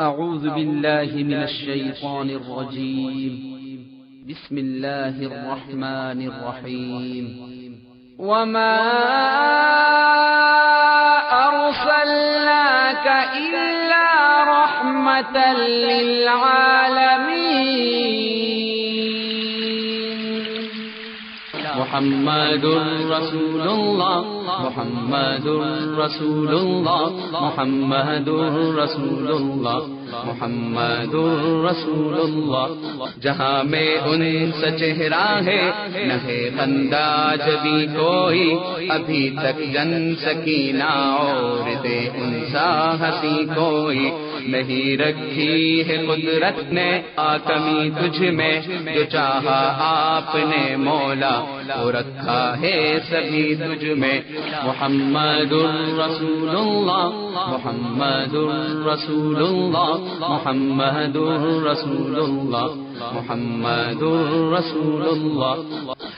أعوذ بالله من الشيطان الرجيم. بسم الله الرحمن الرحيم. وما أرسلناك إلا رحمة للعالمين. محمد رسول الله محمد رسول الله محمد رسول الله محمد رسول اللہ. جہاں میں ان سے چہرہ ہے نہ ہے خندہ جبھی کوئی، ابھی تک جن سکینہ اور دے ان سا ہنسی کوئی. نہیں رکھی ہے قدرت نے کمی تجھ میں، جو چاہا آپ نے مولا وہ رکھا ہے سبھی تجھ میں. محمد رسول اللہ محمد رسول اللہ محمد رسول اللہ محمد رسول اللہ.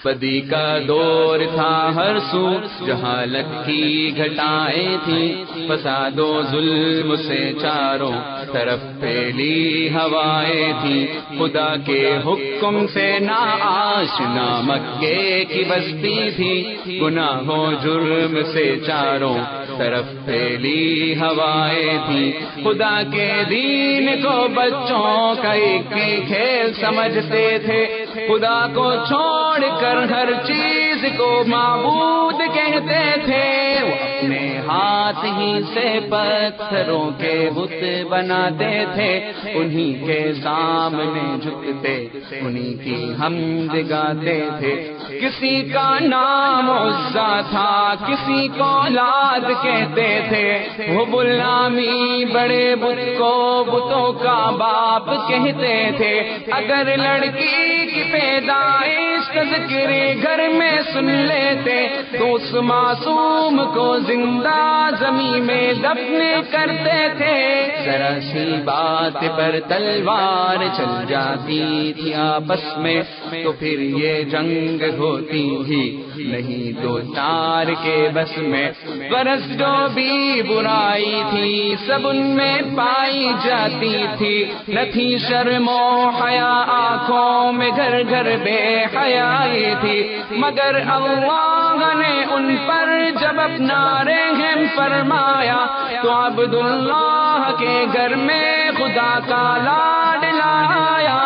بدی کا دور تھا ہر سو، جہالت کی گھٹائیں تھیں، فساد و ظلم سے چاروں طرف پھیلی ہوائیں تھیں. خدا کے حکم سے نا آشنا مکے کی بستی تھی، گناہ و جرم سے چاروں طرف پھیلی ہوائیں تھی. خدا کے دین کو بچوں کا ایک کھیل سمجھتے تھے، خدا کو چھوڑ کر ہر چیز کو معبود کہتے تھے. وہ اپنے ہاتھ ہی سے پتھروں کے بت بناتے تھے، انہی کے سامنے جھکتے انہی کی حمد گاتے تھے. کسی کا نام عزا تھا، کسی کو اولاد کہتے تھے، وہ غلامی بڑے بت کو بتوں کا باپ کہتے تھے. اگر لڑکی کی پیدائش کا ذکر گھر میں سن لیتے تو اس معصوم کو زندہ زمین میں دفن کرتے تھے. ذرا سی بات پر تلوار چل جاتی تھی آپس میں تو پھر یہ جنگ ہوتی ہی نہیں دو چار کے بس میں. غرض جو بھی برائی تھی سب ان میں پائی جاتی تھی، نہ تھی شرم و حیا آنکھوں میں گھر گھر بے حیائی تھی. مگر اللہ نے ان پر جب اپنا رحم فرمایا تو عبداللہ کے گھر میں خدا کا لاڈلا آیا.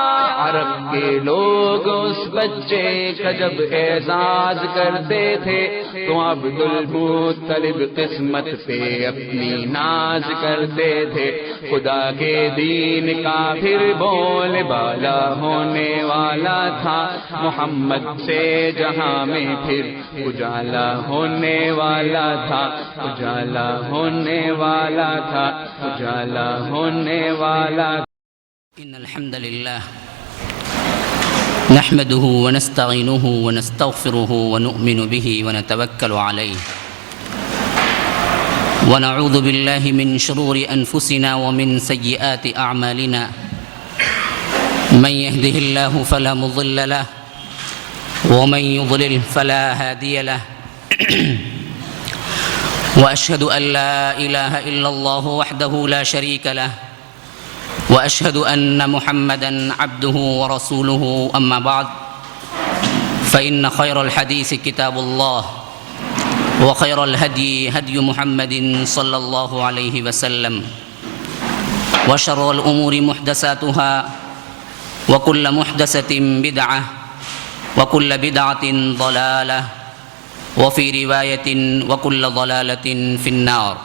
عرب کے لوگ اس بچے کا جب اعزاز کرتے تھے تو عبد المطلب قسمت پہ اپنی ناز کرتے تھے. خدا کے دین کا پھر بول بالا ہونے والا تھا، محمد سے جہاں میں پھر اجالا ہونے والا تھا، اجالا ہونے والا تھا، اجالا ہونے والا. ان الحمد لله نحمده ونستعينه ونستغفره ونؤمن به ونتوكل عليه ونعوذ بالله من شرور أنفسنا ومن سيئات أعمالنا. من يهده الله فلا مضل له ومن يضلل فلا هادي له. وأشهد أن لا إله إلا الله وحده لا شريك له وأشهد أن محمدًا عبده ورسوله. أما بعد فإن خير الحديث كتاب الله وخير الهدي هدي محمد صلى الله عليه وسلم وشر الأمور محدثاتها وكل محدثة بدعة وكل بدعة ضلالة وفي رواية وكل ضلالة في النار.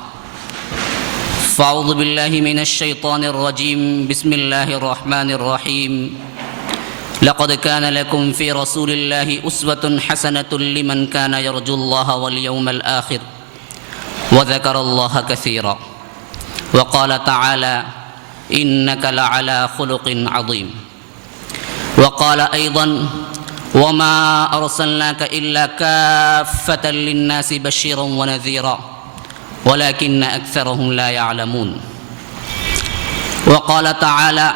فأعوذ بالله من الشيطان الرجيم. بسم الله الرحمن الرحيم. لقد كان لكم في رسول الله أسوة حسنة لمن كان يرجو الله واليوم الآخر وذكر الله كثيرا. وقال تعالى إنك لعلى خلق عظيم. وقال أيضا وما أرسلناك إلا كافة للناس بشيرا ونذيرا ولكن أكثرهم لا يعلمون. وقال تعالى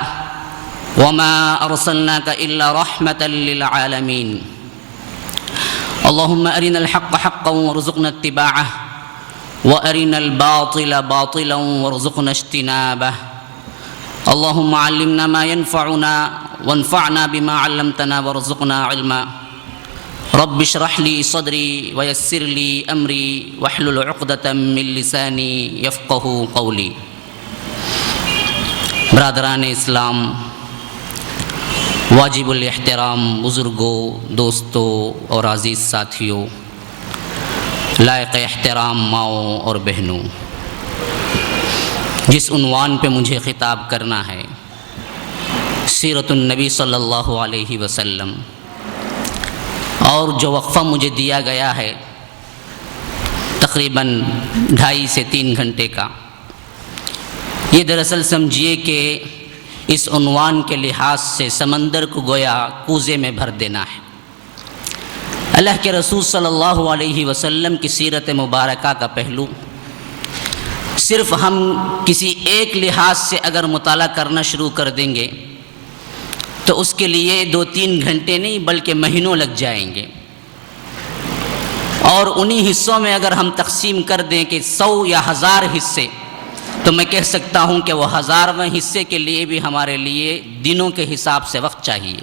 وما أرسلناك إلا رحمة للعالمين. اللهم أرنا الحق حقا وارزقنا اتباعه وأرنا الباطل باطلا وارزقنا اجتنابه. اللهم علمنا ما ينفعنا وانفعنا بما علمتنا وارزقنا علما رب اشرح لي صدري ويسر لي امري واحلل عقدة من لساني يفقهوا قولي. برادران اسلام، واجب الاحترام بزرگوں، دوستوں اور عزیز ساتھیوں، لائق احترام ماؤں اور بہنوں، جس عنوان پہ مجھے خطاب کرنا ہے سیرت النبی صلی اللہ علیہ وسلم، اور جو وقفہ مجھے دیا گیا ہے تقریباً 2.5 سے 3 گھنٹے کا، یہ دراصل سمجھیے کہ اس عنوان کے لحاظ سے سمندر کو گویا کوزے میں بھر دینا ہے. اللہ کے رسول صلی اللہ علیہ وسلم کی سیرت مبارکہ کا پہلو صرف ہم کسی ایک لحاظ سے اگر مطالعہ کرنا شروع کر دیں گے تو اس کے لیے 2-3 گھنٹے نہیں بلکہ مہینوں لگ جائیں گے، اور انہی حصوں میں اگر ہم تقسیم کر دیں کہ 100 یا 1000 حصے، تو میں کہہ سکتا ہوں کہ وہ 1000ویں حصے کے لیے بھی ہمارے لیے دنوں کے حساب سے وقت چاہیے.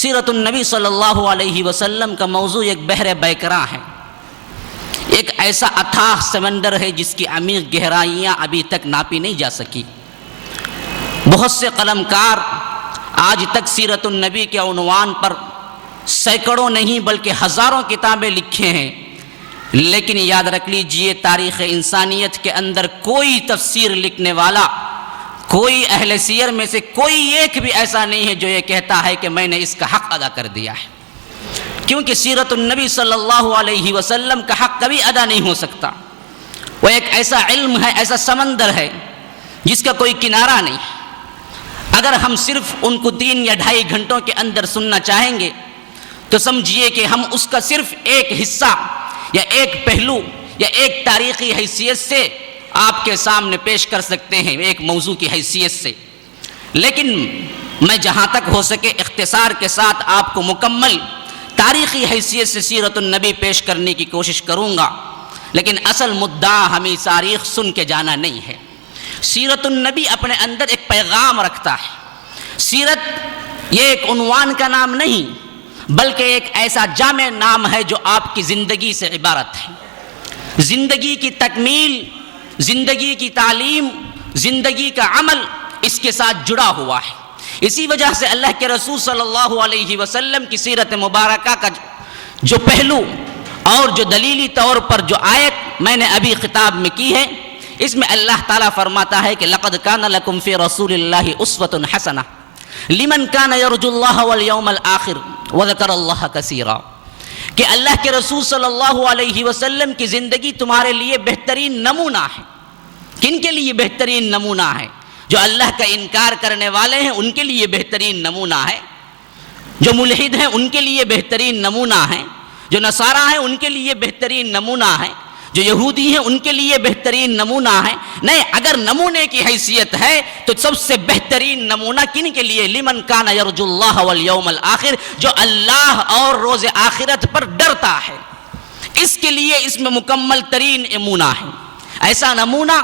سیرت النبی صلی اللہ علیہ وسلم کا موضوع ایک بحر بیکراں ہے، ایک ایسا اتھاہ سمندر ہے جس کی عمیق گہرائیاں ابھی تک ناپی نہیں جا سکی. بہت سے قلمکار آج تک سیرت النبی کے عنوان پر سینکڑوں نہیں بلکہ ہزاروں کتابیں لکھے ہیں، لیکن یاد رکھ لیجئے تاریخ انسانیت کے اندر کوئی تفسیر لکھنے والا، کوئی اہل سیر میں سے کوئی ایک بھی ایسا نہیں ہے جو یہ کہتا ہے کہ میں نے اس کا حق ادا کر دیا ہے، کیونکہ سیرت النبی صلی اللہ علیہ وسلم کا حق کبھی ادا نہیں ہو سکتا. وہ ایک ایسا علم ہے، ایسا سمندر ہے جس کا کوئی کنارہ نہیں. اگر ہم صرف ان کو 3 یا 2.5 گھنٹوں کے اندر سننا چاہیں گے تو سمجھیے کہ ہم اس کا صرف ایک حصہ یا ایک پہلو یا ایک تاریخی حیثیت سے آپ کے سامنے پیش کر سکتے ہیں، ایک موضوع کی حیثیت سے. لیکن میں جہاں تک ہو سکے اختصار کے ساتھ آپ کو مکمل تاریخی حیثیت سے سیرت النبی پیش کرنے کی کوشش کروں گا، لیکن اصل مدعا ہمیں تاریخ سن کے جانا نہیں ہے. سیرت النبی اپنے اندر ایک پیغام رکھتا ہے. سیرت یہ ایک عنوان کا نام نہیں بلکہ ایک ایسا جامع نام ہے جو آپ کی زندگی سے عبارت ہے. زندگی کی تکمیل، زندگی کی تعلیم، زندگی کا عمل اس کے ساتھ جڑا ہوا ہے. اسی وجہ سے اللہ کے رسول صلی اللہ علیہ وسلم کی سیرت مبارکہ کا جو پہلو اور جو دلیلی طور پر جو آیت میں نے ابھی خطاب میں کی ہے، اس میں اللہ تعالیٰ فرماتا ہے کہ لَقَدْ كَانَ لَكُمْ فِي رَسُولِ اللَّهِ أُسْوَةٌ حَسَنَةٌ لِمَنْ كَانَ يَرْجُو اللَّهَ وَالْيَوْمَ الْآخِرَ وَذَكَرَ اللَّهَ كَثِيرًا، کہ اللہ کے رسول صلی اللہ علیہ وسلم کی زندگی تمہارے لیے بہترین نمونہ ہے. کن کے لیے بہترین نمونہ ہے؟ جو اللہ کا انکار کرنے والے ہیں ان کے لیے بہترین نمونہ ہے، جو ملحد ہیں ان کے لیے بہترین نمونہ ہے، جو نصارہ ہیں ان کے لیے بہترین نمونہ ہے، جو یہودی ہیں ان کے لیے بہترین نمونہ ہے. نہیں، اگر نمونے کی حیثیت ہے تو سب سے بہترین نمونہ کن کے لیے؟ لمن کان یرجو اللہ والیوم الآخر، جو اللہ اور روز آخرت پر ڈرتا ہے، اس کے لیے اس میں مکمل ترین نمونہ ہے. ایسا نمونہ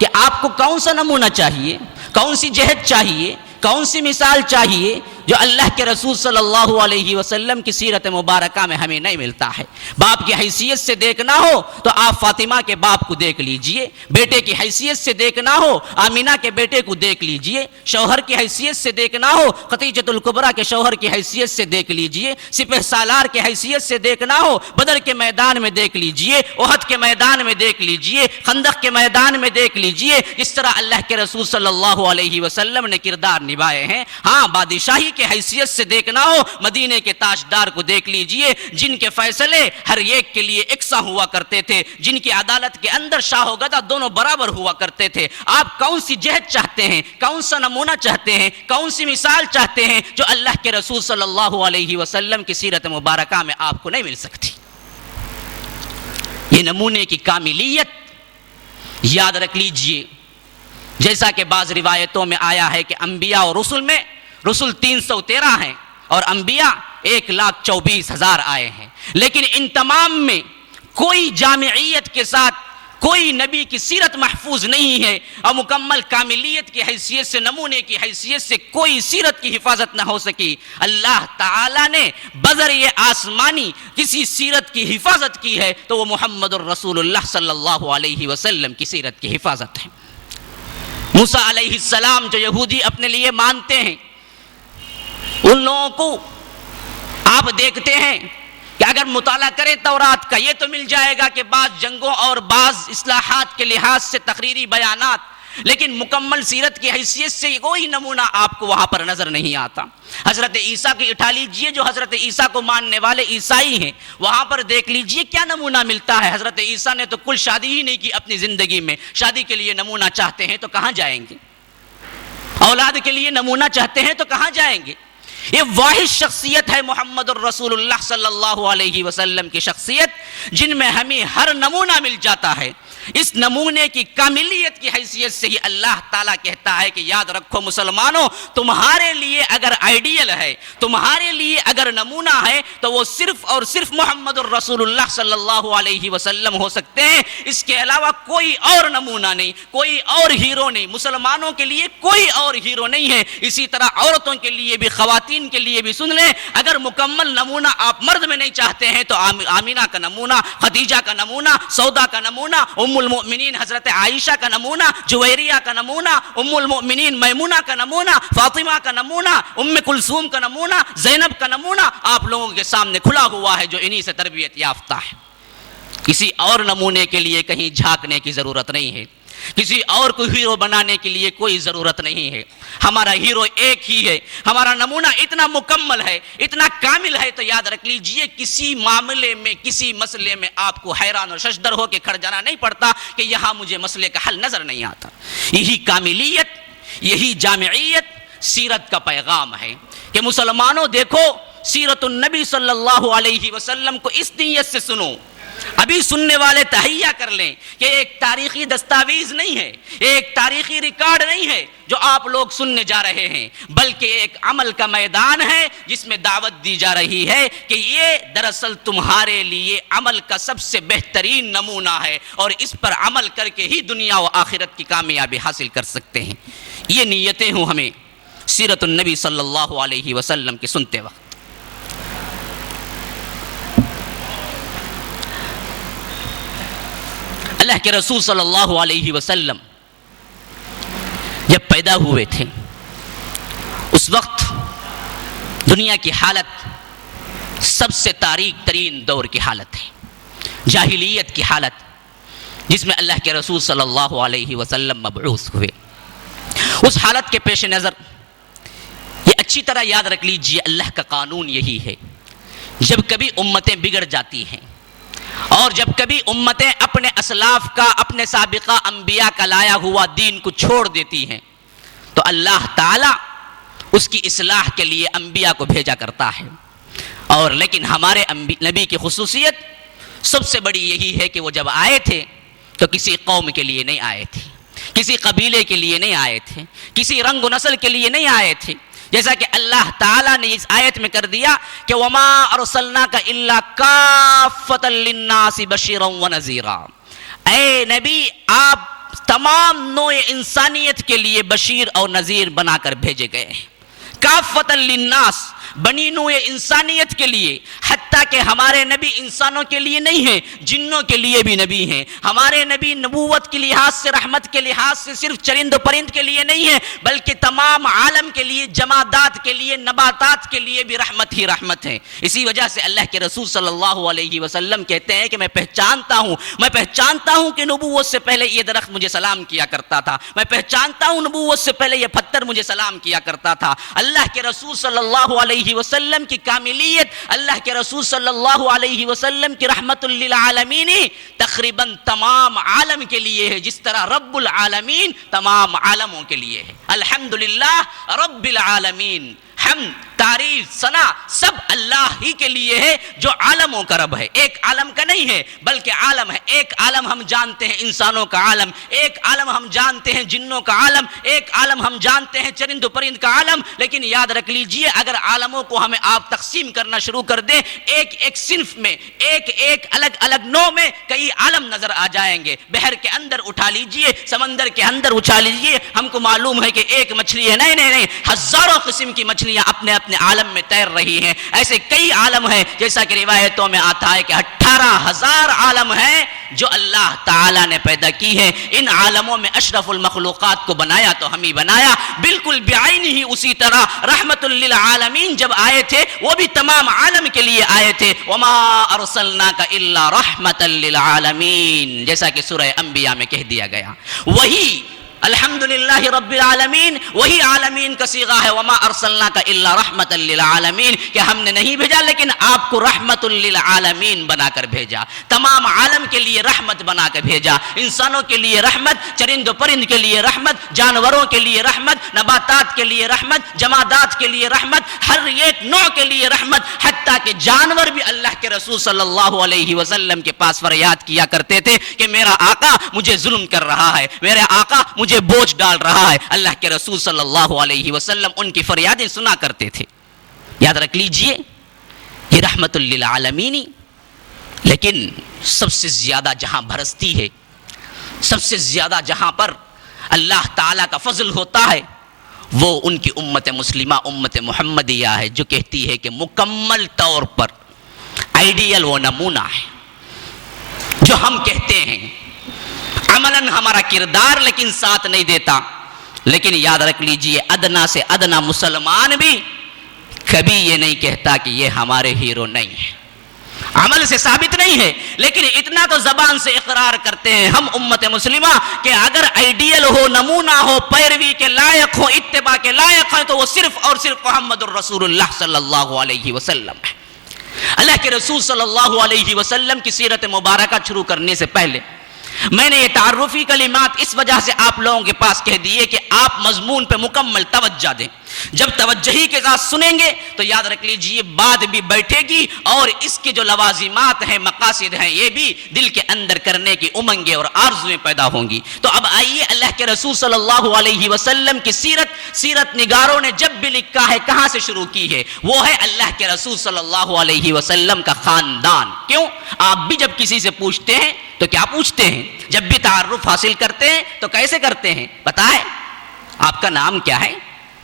کہ آپ کو کون سا نمونہ چاہیے، کون سی جہت چاہیے، کون سی مثال چاہیے جو اللہ کے رسول صلی اللہ علیہ وسلم کی سیرت مبارکہ میں ہمیں نہیں ملتا ہے. باپ کی حیثیت سے دیکھنا ہو تو آپ فاطمہ کے باپ کو دیکھ لیجئے، بیٹے کی حیثیت سے دیکھنا ہو آمینہ کے بیٹے کو دیکھ لیجئے، شوہر کی حیثیت سے دیکھنا ہو خدیجۃ الکبریٰ کے شوہر کی حیثیت سے دیکھ لیجئے، سپہ سالار کی حیثیت سے دیکھنا ہو بدر کے میدان میں دیکھ لیجئے، احد کے میدان میں دیکھ لیجئے، خندق کے میدان میں دیکھ لیجئے. اس طرح اللہ کے رسول صلی اللہ علیہ وسلم نے کردار نبھائے ہیں. ہاں، بادشاہی کی حیثیت سے دیکھنا ہو مدینے کے تاجدار کو دیکھ لیجئے، جن کے فیصلے ہر ایک کے لیے یکساں ہوا کرتے تھے، جن کی عدالت کے اندر شاہ و گدا دونوں برابر ہوا کرتے تھے. آپ کون سی جہت چاہتے ہیں، کون سا نمونہ چاہتے ہیں، کون سی مثال چاہتے ہیں جو اللہ کے رسول صلی اللہ علیہ وسلم کی سیرت مبارکہ میں آپ کو نہیں مل سکتی؟ یہ نمونے کی کاملیت یاد رکھ لیجئے. جیسا کہ بعض روایتوں میں آیا ہے کہ انبیاء اور رسل میں رسل 313 ہیں اور انبیاء 1,24,000 آئے ہیں، لیکن ان تمام میں کوئی جامعیت کے ساتھ کوئی نبی کی سیرت محفوظ نہیں ہے، اور مکمل کاملیت کی حیثیت سے، نمونے کی حیثیت سے کوئی سیرت کی حفاظت نہ ہو سکی۔ اللہ تعالیٰ نے بذریعہ آسمانی کسی سیرت کی حفاظت کی ہے تو وہ محمد الرسول اللہ صلی اللہ علیہ وسلم کی سیرت کی حفاظت ہے۔ موسیٰ علیہ السلام جو یہودی اپنے لیے مانتے ہیں، ان لوگوں کو آپ دیکھتے ہیں کہ اگر مطالعہ کریں تورات کا یہ تو مل جائے گا کہ بعض جنگوں اور بعض اصلاحات کے لحاظ سے تقریری بیانات، لیکن مکمل سیرت کی حیثیت سے کوئی نمونہ آپ کو وہاں پر نظر نہیں آتا۔ حضرت عیسیٰ کی اٹھا لیجئے، جو حضرت عیسیٰ کو ماننے والے عیسائی ہیں، وہاں پر دیکھ لیجئے کیا نمونہ ملتا ہے۔ حضرت عیسیٰ نے تو کل شادی ہی نہیں کی اپنی زندگی میں، شادی کے لیے نمونہ چاہتے ہیں تو کہاں جائیں گے؟ اولاد کے لیے نمونہ چاہتے ہیں تو کہاں جائیں گے؟ یہ واحد شخصیت ہے محمد الرسول اللہ صلی اللہ علیہ وسلم کی شخصیت، جن میں ہمیں ہر نمونہ مل جاتا ہے۔ اس نمونے کی کاملیت کی حیثیت سے ہی اللہ تعالیٰ کہتا ہے کہ یاد رکھو مسلمانوں، تمہارے لیے اگر آئیڈیل ہے، تمہارے لیے اگر نمونہ ہے تو وہ صرف اور صرف محمد الرسول اللہ صلی اللہ علیہ وسلم ہو سکتے ہیں۔ اس کے علاوہ کوئی اور نمونہ نہیں، کوئی اور ہیرو نہیں۔ مسلمانوں کے لیے کوئی اور ہیرو نہیں ہے۔ اسی طرح عورتوں کے لیے بھی، خواتین کے لیے بھی سن لیں، اگر مکمل نمونہ آپ مرد میں نہیں چاہتے ہیں تو آمینہ کا نمونہ، خدیجہ کا نمونہ، سودا کا نمونہ، ام المؤمنین حضرت عائشہ کا نمونہ، جویریہ کا نمونہ، ام المؤمنین میمونہ کا نمونہ، فاطمہ کا نمونہ، ام کلثوم کا نمونہ، زینب کا نمونہ آپ لوگوں کے سامنے کھلا ہوا ہے جو انہی سے تربیت یافتہ ہے۔ کسی اور نمونے کے لیے کہیں جھانکنے کی ضرورت نہیں ہے، کسی اور کو ہیرو بنانے کے لیے کوئی ضرورت نہیں ہے۔ ہمارا ہیرو ایک ہی ہے، ہمارا نمونہ اتنا مکمل ہے، اتنا کامل ہے، تو یاد رکھ لیجئے کسی معاملے میں، کسی مسئلے میں آپ کو حیران اور ششدر ہو کے کھڑ جانا نہیں پڑتا کہ یہاں مجھے مسئلے کا حل نظر نہیں آتا۔ یہی کاملیت، یہی جامعیت سیرت کا پیغام ہے کہ مسلمانوں دیکھو، سیرت النبی صلی اللہ علیہ وسلم کو اس نیت سے سنو۔ ابھی سننے والے تہیہ کر لیں کہ ایک تاریخی دستاویز نہیں ہے، ایک تاریخی ریکارڈ نہیں ہے جو آپ لوگ سننے جا رہے ہیں، بلکہ ایک عمل کا میدان ہے جس میں دعوت دی جا رہی ہے کہ یہ دراصل تمہارے لیے عمل کا سب سے بہترین نمونہ ہے، اور اس پر عمل کر کے ہی دنیا و آخرت کی کامیابی حاصل کر سکتے ہیں۔ یہ نیتیں ہوں ہمیں سیرت النبی صلی اللہ علیہ وسلم کی سنتے وقت۔ اللہ کے رسول صلی اللہ علیہ وسلم جب پیدا ہوئے تھے، اس وقت دنیا کی حالت سب سے تاریک ترین دور کی حالت ہے، جاہلیت کی حالت، جس میں اللہ کے رسول صلی اللہ علیہ وسلم مبعوث ہوئے۔ اس حالت کے پیش نظر یہ اچھی طرح یاد رکھ لیجئے، اللہ کا قانون یہی ہے، جب کبھی امتیں بگڑ جاتی ہیں اور جب کبھی امتیں اپنے اسلاف کا، اپنے سابقہ انبیاء کا لایا ہوا دین کو چھوڑ دیتی ہیں، تو اللہ تعالیٰ اس کی اصلاح کے لیے انبیاء کو بھیجا کرتا ہے۔ اور لیکن ہمارے نبی کی خصوصیت سب سے بڑی یہی ہے کہ وہ جب آئے تھے تو کسی قوم کے لیے نہیں آئے تھے، کسی قبیلے کے لیے نہیں آئے تھے، کسی رنگ و نسل کے لیے نہیں آئے تھے، جیسا کہ اللہ تعالیٰ نے اس آیت میں کر دیا کہ وَمَا أَرْسَلْنَاكَ إِلَّا كَافَّةً لِلنَّاسِ بَشِيرًا وَنَذِيرًا، اے نبی آپ تمام نوع انسانیت کے لیے بشیر اور نذیر بنا کر بھیجے گئے ہیں۔ کافۃ للناس، بنی نوع انسانیت کے لیے، حتیٰ کہ ہمارے نبی انسانوں کے لیے نہیں ہیں، جنوں کے لیے بھی نبی ہیں۔ ہمارے نبی نبوت کے لحاظ سے، رحمت کے لحاظ سے صرف چرند و پرند کے لیے نہیں ہیں، بلکہ تمام عالم کے لیے، جمادات کے لیے، نباتات کے لیے بھی رحمت ہی رحمت ہے۔ اسی وجہ سے اللہ کے رسول صلی اللہ علیہ وسلم کہتے ہیں کہ میں پہچانتا ہوں کہ نبوت سے پہلے یہ درخت مجھے سلام کیا کرتا تھا، میں پہچانتا ہوں نبوت سے پہلے یہ پتھر مجھے سلام کیا کرتا تھا۔ اللہ کے رسول صلی اللہ علیہ وسلم کی کاملیت، اللہ کے رسول صلی اللہ علیہ وسلم کی رحمت للعالمین تقریباً تمام عالم کے لیے ہے، جس طرح رب العالمین تمام عالموں کے لیے ہے۔ الحمدللہ رب العالمین، حمد تعریف، ثنا سب اللہ ہی کے لیے ہے جو عالموں کا رب ہے، ایک عالم کا نہیں ہے بلکہ عالم ہے۔ ایک عالم ہم جانتے ہیں انسانوں کا عالم، ایک عالم ہم جانتے ہیں جنوں کا عالم، ایک عالم ہم جانتے ہیں چرند و پرند کا عالم، لیکن یاد رکھ لیجئے اگر عالموں کو ہمیں آپ تقسیم کرنا شروع کر دیں، ایک ایک صنف میں، ایک ایک الگ الگ نوع میں کئی عالم نظر آ جائیں گے۔ بحر کے اندر اٹھا لیجئے، سمندر کے اندر اٹھا لیجئے، ہم کو معلوم ہے کہ ایک مچھلی ہے، نہیں، ہزاروں قسم کی مچھلیاں اپنے اپنے عالم میں تیر رہی ہیں۔ ایسے کئی عالم ہیں، جیسا کہ روایتوں میں آتا ہے کہ 18,000 عالم ہیں جو اللہ تعالیٰ نے پیدا کی ہے۔ ان عالموں میں اشرف المخلوقات کو بنایا تو ہم ہی بنایا، بالکل بعین ہی اسی طرح رحمت للعالمین جب آئے تھے وہ بھی تمام عالم کے لیے آئے تھے۔ وما ارسلناک الا رحمت للعالمین، جیسا کہ سورہ انبیاء میں کہہ دیا گیا۔ وہی الحمدللہ رب العالمین، وہی عالمین کا صیغہ ہے وما ارسلناک الا رحمت للعالمین، کہ ہم نے نہیں بھیجا لیکن آپ کو رحمت للعالمین بنا کر بھیجا، تمام عالم کے لیے رحمت بنا کر بھیجا، انسانوں کے لیے رحمت، چرند و پرند کے لیے رحمت، جانوروں کے لیے رحمت، نباتات کے لیے رحمت، جمادات کے لیے رحمت، ہر ایک نوع کے لیے رحمت، حتیٰ کہ جانور بھی اللہ کے رسول صلی اللہ علیہ وسلم کے پاس فریاد کیا کرتے تھے کہ میرا آقا مجھے ظلم کر رہا ہے، میرے آقا مجھے بوجھ ڈال رہا ہے۔ اللہ کے رسول صلی اللہ علیہ وسلم ان کی فریادیں سنا کرتے تھے۔ یاد رکھ لیجئے یہ رحمت للعالمین، لیکن سب سے زیادہ جہاں برستی ہے، سب سے زیادہ جہاں پر اللہ تعالیٰ کا فضل ہوتا ہے وہ ان کی امت مسلمہ، امت محمدیہ ہے، جو کہتی ہے کہ مکمل طور پر آئیڈیل وہ نمونہ ہے جو ہم کہتے ہیں، عملاً ہمارا کردار لیکن ساتھ نہیں دیتا۔ لیکن یاد رکھ لیجئے ادنا سے ادنا مسلمان بھی کبھی یہ نہیں کہتا کہ یہ ہمارے ہیرو نہیں ہے، عمل سے ثابت نہیں ہے، لیکن اتنا تو زبان سے اقرار کرتے ہیں ہم امت مسلمہ کہ اگر آئیڈیل ہو، نمونہ ہو، پیروی کے لائق ہو، اتباع کے لائق ہے تو وہ صرف اور صرف محمد الرسول اللہ صلی اللہ علیہ وسلم ہے۔ اللہ کے رسول صلی اللہ علیہ وسلم کی سیرت مبارکہ شروع کرنے سے پہلے میں نے یہ تعارفی کلمات اس وجہ سے آپ لوگوں کے پاس کہہ دیے کہ آپ مضمون پہ مکمل توجہ دیں۔ جب توجہی کے ساتھ سنیں گے تو یاد رکھ لیجئے بات بھی بیٹھے گی اور اس کے جو لوازمات ہیں، مقاصد ہیں، یہ بھی دل کے اندر کرنے کی امنگیں اور آرزویں پیدا ہوں گی۔ تو اب آئیے اللہ کے رسول صلی اللہ علیہ وسلم کی سیرت نگاروں نے جب بھی لکھا ہے کہاں سے شروع کی ہے؟ وہ ہے اللہ کے رسول صلی اللہ علیہ وسلم کا خاندان۔ کیوں؟ آپ بھی جب کسی سے پوچھتے ہیں تو کیا پوچھتے ہیں؟ جب بھی تعارف حاصل کرتے ہیں تو کیسے کرتے ہیں؟ بتائیں آپ کا نام کیا ہے،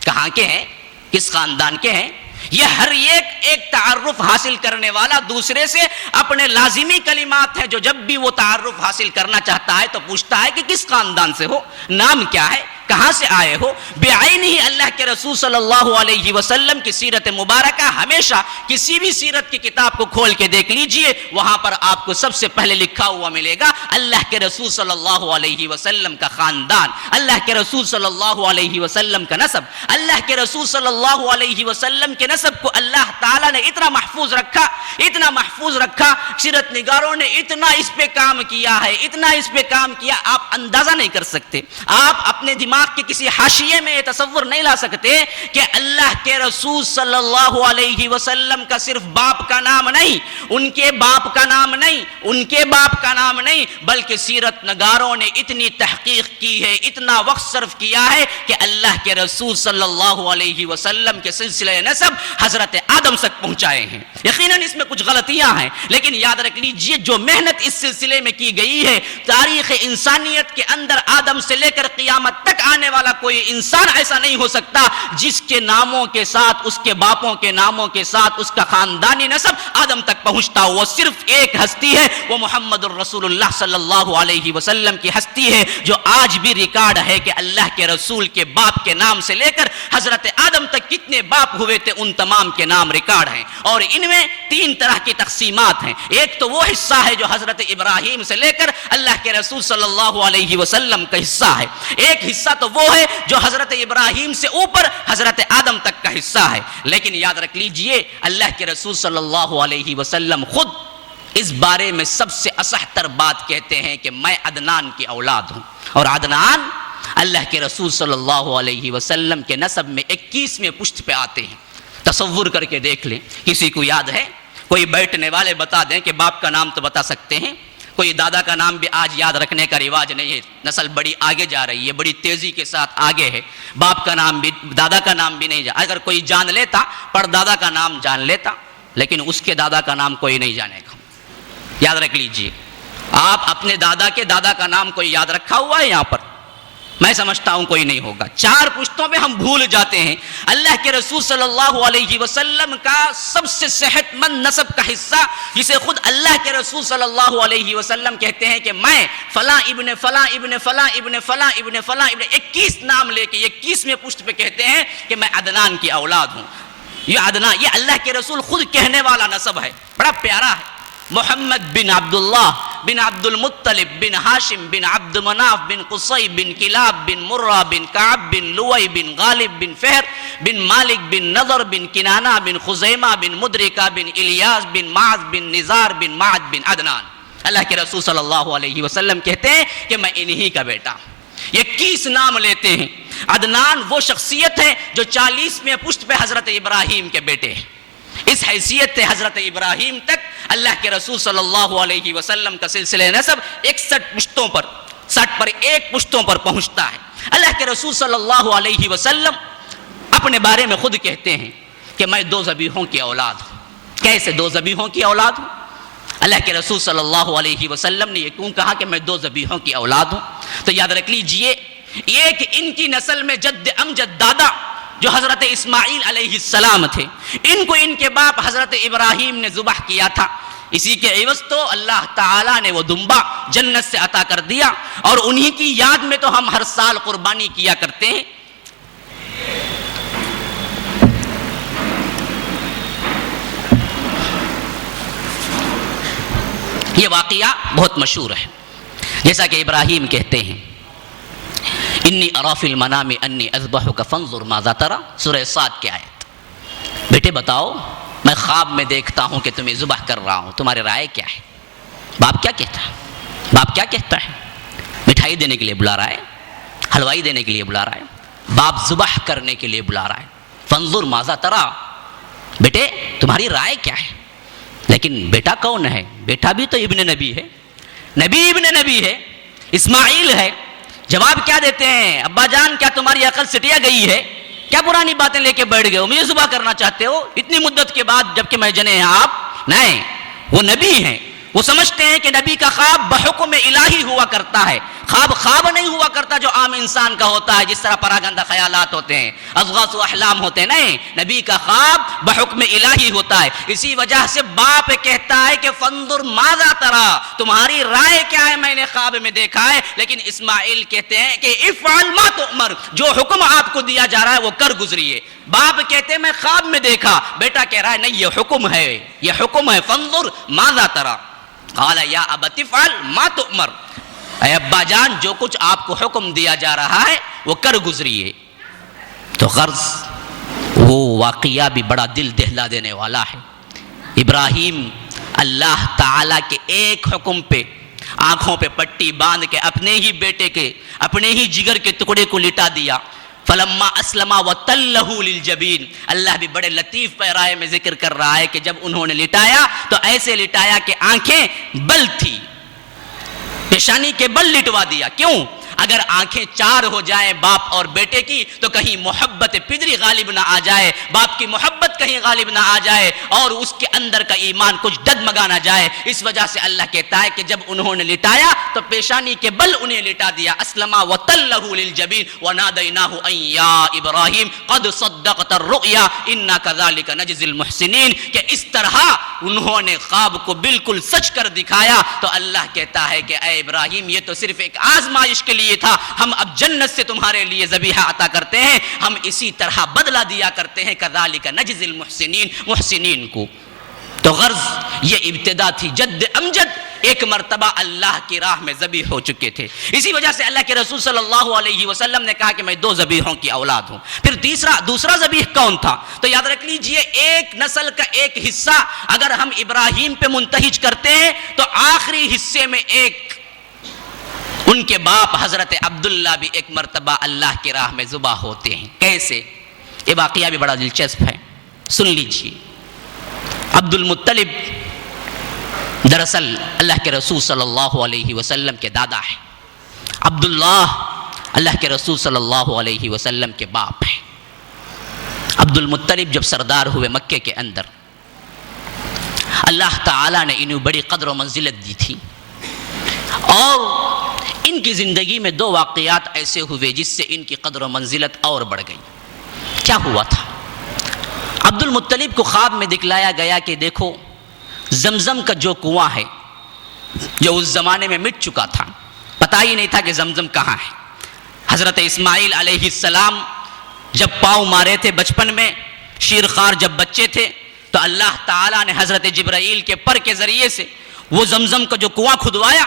کہاں کے ہیں، کس خاندان کے ہیں؟ یہ ہر ایک تعارف حاصل کرنے والا دوسرے سے اپنے لازمی کلمات ہیں جو جب بھی وہ تعارف حاصل کرنا چاہتا ہے تو پوچھتا ہے کہ کس خاندان سے ہو، نام کیا ہے، کہاں سے آئے ہو۔ بعین ہی اللہ کے رسول صلی اللہ علیہ وسلم کی سیرت مبارکہ ہمیشہ کسی بھی سیرت کی کتاب کو کھول کے دیکھ لیجئے، وہاں پر آپ کو سب سے پہلے لکھا ہوا ملے گا اللہ کے رسول صلی اللہ علیہ وسلم کا خاندان، اللہ کے رسول صلی اللہ علیہ وسلم کا نسب۔ اللہ کے رسول صلی اللہ علیہ وسلم کے نسب کو اللہ تعالیٰ نے اتنا محفوظ رکھا، سیرت نگاروں نے اتنا اس پہ کام کیا ہے، اتنا اس پہ کام کیا، آپ اندازہ نہیں کر سکتے۔ آپ اپنے دماغ کے کسی حاشیے میں یہ تصور نہیں لا سکتے کہ اللہ کے رسول صلی اللہ علیہ وسلم کا صرف باپ کا نام نہیں، ان کے باپ کا نام نہیں، بلکہ سیرت نگاروں نے اتنی تحقیق کی ہے، اتنا وقت صرف کیا ہے کہ اللہ کے رسول صلی اللہ علیہ وسلم کے سلسلے نسب حضرت آدم تک پہنچائے ہیں۔ یقیناً اس میں کچھ غلطیاں ہیں، لیکن یاد رکھ لیجئے جو محنت اس سلسلے میں کی گئی ہے، تاریخ انسانیت کے اندر آدم سے لے کر قیامت تک آنے والا کوئی انسان ایسا نہیں ہو سکتا جس کے ناموں کے ساتھ، اس کے باپوں کے ناموں کے ساتھ اس کا خاندانی نسب آدم تک پہنچتا۔ وہ صرف ایک ہستی ہے، وہ محمد الرسول اللہ صلی اللہ علیہ وسلم کی ہستی ہے، جو آج بھی ریکارڈ ہے کہ اللہ کے رسول کے باپ کے نام سے لے کر حضرت آدم تک کتنے باپ ہوئے تھے ان تمام کے نام ریکارڈ ہیں۔ اور ان میں 3 طرح کی تقسیمات ہیں۔ ایک تو وہ حصہ ہے جو حضرت ابراہیم سے لے کر اللہ کے رسول صلی اللہ علیہ وسلم کا حصہ ہے، ایک حصہ تو وہ ہے جو حضرت ابراہیم سے اوپر حضرت آدم تک کا حصہ ہے۔ لیکن یاد رکھ لیجئے اللہ کے رسول صلی اللہ علیہ وسلم خود اس بارے میں سب سے اصح تر بات کہتے ہیں کہ میں عدنان کی اولاد ہوں، اور عدنان اللہ کے رسول صلی اللہ علیہ وسلم کے نسب میں 21ویں پشت پہ آتے ہیں۔ تصور کر کے دیکھ لیں، کسی کو یاد ہے؟ کوئی بیٹھنے والے بتا دیں کہ باپ کا نام تو بتا سکتے ہیں، کوئی دادا کا نام بھی آج یاد رکھنے کا رواج نہیں ہے، نسل بڑی آگے جا رہی ہے، بڑی تیزی کے ساتھ آگے ہے، باپ کا نام بھی دادا کا نام بھی نہیں اگر کوئی جان لیتا پردادا کا نام جان لیتا، لیکن اس کے دادا کا نام کوئی نہیں جانے گا۔ یاد رکھ لیجئے، آپ اپنے دادا کے دادا کا نام کوئی یاد رکھا ہوا ہے یہاں پر؟ میں سمجھتا ہوں کوئی نہیں ہوگا۔ 4 پشتوں میں ہم بھول جاتے ہیں۔ اللہ کے رسول صلی اللہ علیہ وسلم کا سب سے صحت مند نسب کا حصہ، جسے خود اللہ کے رسول صلی اللہ علیہ وسلم کہتے ہیں کہ میں فلاں ابن فلاں ابن فلاں ابن فلاں ابن فلاں ابن 21 نام لے کے 21ویں پشت پہ کہتے ہیں کہ میں عدنان کی اولاد ہوں۔ یہ عدنان، یہ اللہ کے رسول خود کہنے والا نسب ہے، بڑا پیارا ہے۔ محمد بن عبداللہ بن عبد المطلب بن ہاشم بن عبد مناف بن قصی بن کلاب بن مرہ بن کعب بن لوئی بن غالب بن فہر بن مالک بن نضر بن کنانہ بن خزیمہ بن مدرکہ بن الیاس بن معاذ بن نزار بن معد بن عدنان۔ اللہ کے رسول صلی اللہ علیہ وسلم کہتے ہیں کہ میں انہی کا بیٹا ہوں۔ 21 نام لیتے ہیں۔ عدنان وہ شخصیت ہے جو 40ویں پشت پہ حضرت ابراہیم کے بیٹے ہیں۔ اس حیثیت سے حضرت ابراہیم تک اللہ کے رسول صلی اللہ علیہ وسلم کا سلسلہ نسب 61 پشتوں پر 60 پر 1 پشتوں پر پہنچتا ہے۔ اللہ کے رسول صلی اللہ علیہ وسلم اپنے بارے میں خود کہتے ہیں کہ میں 2 ذبیحوں کی اولاد ہوں۔ کیسے 2 ذبیحوں کی اولاد ہوں؟ اللہ کے رسول صلی اللہ علیہ وسلم نے یہ کیوں کہا کہ میں 2 ذبیحوں کی اولاد ہوں؟ تو یاد رکھ لیجئے، ایک ان کی نسل میں جد امجد دادا جو حضرت اسماعیل علیہ السلام تھے، ان کو ان کے باپ حضرت ابراہیم نے ذبح کیا تھا، اسی کے عوض تو اللہ تعالیٰ نے وہ دمبا جنت سے عطا کر دیا، اور انہی کی یاد میں تو ہم ہر سال قربانی کیا کرتے ہیں۔ یہ واقعہ بہت مشہور ہے، جیسا کہ ابراہیم کہتے ہیں انی ارا فی المنام انی اذبحک فانظر ماذا تری، سورہ صاد کی آیت۔ بیٹے بتاؤ، میں خواب میں دیکھتا ہوں کہ تمہیں ذبح کر رہا ہوں، تمہاری رائے کیا ہے؟ باپ کیا کہتا ہے؟ باپ کیا کہتا ہے؟ مٹھائی دینے کے لیے بلا رہا ہے، حلوائی دینے کے لیے بلا رہا ہے، باپ ذبح کرنے کے لیے بلا رہا ہے۔ فانظر ماذا تری، بیٹے تمہاری رائے کیا ہے؟ لیکن بیٹا کون ہے؟ بیٹا بھی تو ابن نبی ہے، نبی ابن نبی ہے، اسماعیل ہے۔ جواب کیا دیتے ہیں؟ ابا جان کیا تمہاری عقل سٹیا گئی ہے؟ کیا پرانی باتیں لے کے بیٹھ گئے ہو؟ مجھے ذبح کرنا چاہتے ہو اتنی مدت کے بعد جبکہ میں جنے ہیں آپ؟ نہیں، وہ نبی ہیں، وہ سمجھتے ہیں کہ نبی کا خواب بحکم الہی ہوا کرتا ہے، خواب نہیں ہوا کرتا جو عام انسان کا ہوتا ہے، جس طرح پراگندہ خیالات ہوتے ہیں، اضغاث و احلام ہوتے ہیں۔ نہیں، نبی کا خواب بحکم الہی ہوتا ہے۔ اسی وجہ سے باپ کہتا ہے کہ فانظر ماذا تری، تمہاری رائے کیا ہے؟ میں نے خواب میں دیکھا ہے۔ لیکن اسماعیل کہتے ہیں کہ افعل ما تؤمر، جو حکم آپ کو دیا جا رہا ہے وہ کر گزریے۔ باپ کہتے ہیں میں خواب میں دیکھا، بیٹا کہہ رہا ہے نہیں، یہ حکم ہے، یہ حکم ہے، فانظر ماذا تری۔ قال یا ابت افعل ما تؤمر، اے ابا جان جو کچھ آپ کو حکم دیا جا رہا ہے وہ کر گزریے۔ تو غرض وہ واقعہ بھی بڑا دل دہلا دینے والا ہے۔ ابراہیم اللہ تعالیٰ کے ایک حکم پہ آنکھوں پہ پٹی باندھ کے اپنے ہی بیٹے کے، اپنے ہی جگر کے ٹکڑے کو لٹا دیا۔ فلما اسلما وتلہ للجبین، اللہ بھی بڑے لطیف پیرائے میں ذکر کر رہا ہے کہ جب انہوں نے لٹایا تو ایسے لٹایا کہ آنکھیں بل تھی، پیشانی کے بل لٹوا دیا۔ کیوں؟ اگر آنکھیں 4 ہو جائیں باپ اور بیٹے کی تو کہیں محبت پدری غالب نہ آ جائے، باپ کی محبت کہیں غالب نہ آ جائے اور اس کے اندر کا ایمان کچھ ڈگمگا نہ جائے۔ اس وجہ سے اللہ کہتا ہے کہ جب انہوں نے لٹایا تو پیشانی کے بل انہیں لٹا دیا۔ اسلما وتلہ للجبین ونادیناہ ان یا ابراہیم قد صدقت الرؤیا انا کذالک نجزی المحسنین، کہ اس طرح انہوں نے خواب کو بالکل سچ کر دکھایا۔ تو اللہ کہتا ہے کہ اے ابراہیم یہ تو صرف ایک آزمائش کے لیے تھا، ہم اب جنت سے تمہارے لیے ذبیحہ عطا کرتے ہیں، ہم اسی طرح بدلہ دیا کرتے ہیں، کذالک نجزی المحسنین، محسنین کو۔ تو غرض یہ ابتدا تھی، جد امجد ایک مرتبہ اللہ کی راہ میں ذبیح ہو چکے تھے۔ اسی وجہ سے اللہ کے رسول صلی اللہ علیہ وسلم نے کہا کہ میں 2 ذبیحوں کی اولاد ہوں۔ پھر دوسرا ذبیح کون تھا؟ تو یاد رکھ لیجئے ایک نسل کا ایک حصہ اگر ہم ابراہیم پہ منتہج کرتے ہیں تو آخری حصے میں ایک ان کے باپ حضرت عبداللہ بھی ایک مرتبہ اللہ کی راہ میں ذبح ہوتے ہیں۔ کیسے؟ یہ واقعہ بھی بڑا دلچسپ ہے، سن لیجیے، عبد المطلب دراصل اللہ کے رسول صلی اللہ علیہ وسلم کے دادا ہے، عبداللہ اللہ کے رسول صلی اللہ علیہ وسلم کے باپ ہیں۔ عبد المطلب جب سردار ہوئے مکے کے اندر، اللہ تعالیٰ نے انہیں بڑی قدر و منزلت دی تھی، اور ان کی زندگی میں دو واقعات ایسے ہوئے جس سے ان کی قدر و منزلت اور بڑھ گئی۔ کیا ہوا تھا؟ عبد المطلب کو خواب میں دکھلایا گیا کہ دیکھو زمزم کا جو کنواں ہے جو اس زمانے میں مٹ چکا تھا، پتہ ہی نہیں تھا کہ زمزم کہاں ہے۔ حضرت اسماعیل علیہ السلام جب پاؤں مارے تھے بچپن میں، شیرخوار جب بچے تھے، تو اللہ تعالیٰ نے حضرت جبرائیل کے پر کے ذریعے سے وہ زمزم کا جو کنواں کھدوایا،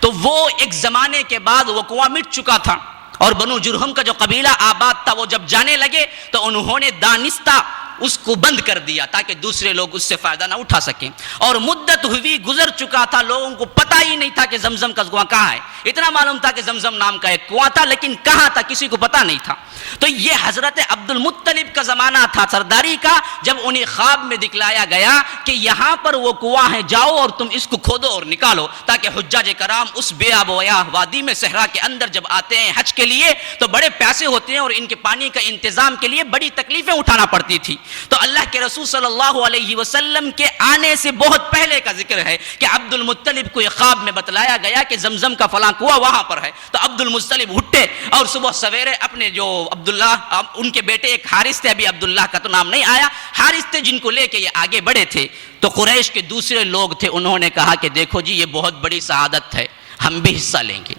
تو وہ ایک زمانے کے بعد وہ کنواں مٹ چکا تھا، اور بنو جرہم کا جو قبیلہ آباد تھا وہ جب جانے لگے تو انہوں نے دانستہ اس کو بند کر دیا تاکہ دوسرے لوگ اس سے فائدہ نہ اٹھا سکیں، اور مدت ہوئی گزر چکا تھا، لوگوں کو پتہ ہی نہیں تھا کہ زمزم کا کنواں کہاں ہے۔ اتنا معلوم تھا کہ زمزم نام کا ایک کنواں تھا، لیکن کہاں تھا کسی کو پتہ نہیں تھا۔ تو یہ حضرت عبد المطلب کا زمانہ تھا سرداری کا، جب انہیں خواب میں دکھلایا گیا کہ یہاں پر وہ کنواں ہے، جاؤ اور تم اس کو کھودو اور نکالو، تاکہ حجاج کرام اس بے آب و یا وادی میں صحرا کے اندر جب آتے ہیں حج کے لیے تو بڑے پیاسے ہوتے ہیں، اور ان کے پانی کا انتظام کے لیے بڑی تکلیفیں اٹھانا پڑتی تھی۔ تو اللہ کے رسول صلی اللہ علیہ وسلم کے آنے سے بہت پہلے کا ذکر ہے کہ عبد المطلب کو ایک خواب میں بتلایا گیا کہ زمزم کا فلاں کنواں وہاں پر ہے۔ تو عبد المطلب اٹھے اور صبح سویرے اپنے جو عبداللہ، ان کے بیٹے ایک حارث تھے، ابھی عبداللہ کا تو نام نہیں آیا، حارث تھے جن کو لے کے یہ آگے بڑھے تھے۔ تو قریش کے دوسرے لوگ تھے، انہوں نے کہا کہ دیکھو جی یہ بہت بڑی سعادت ہے، ہم بھی حصہ لیں گے۔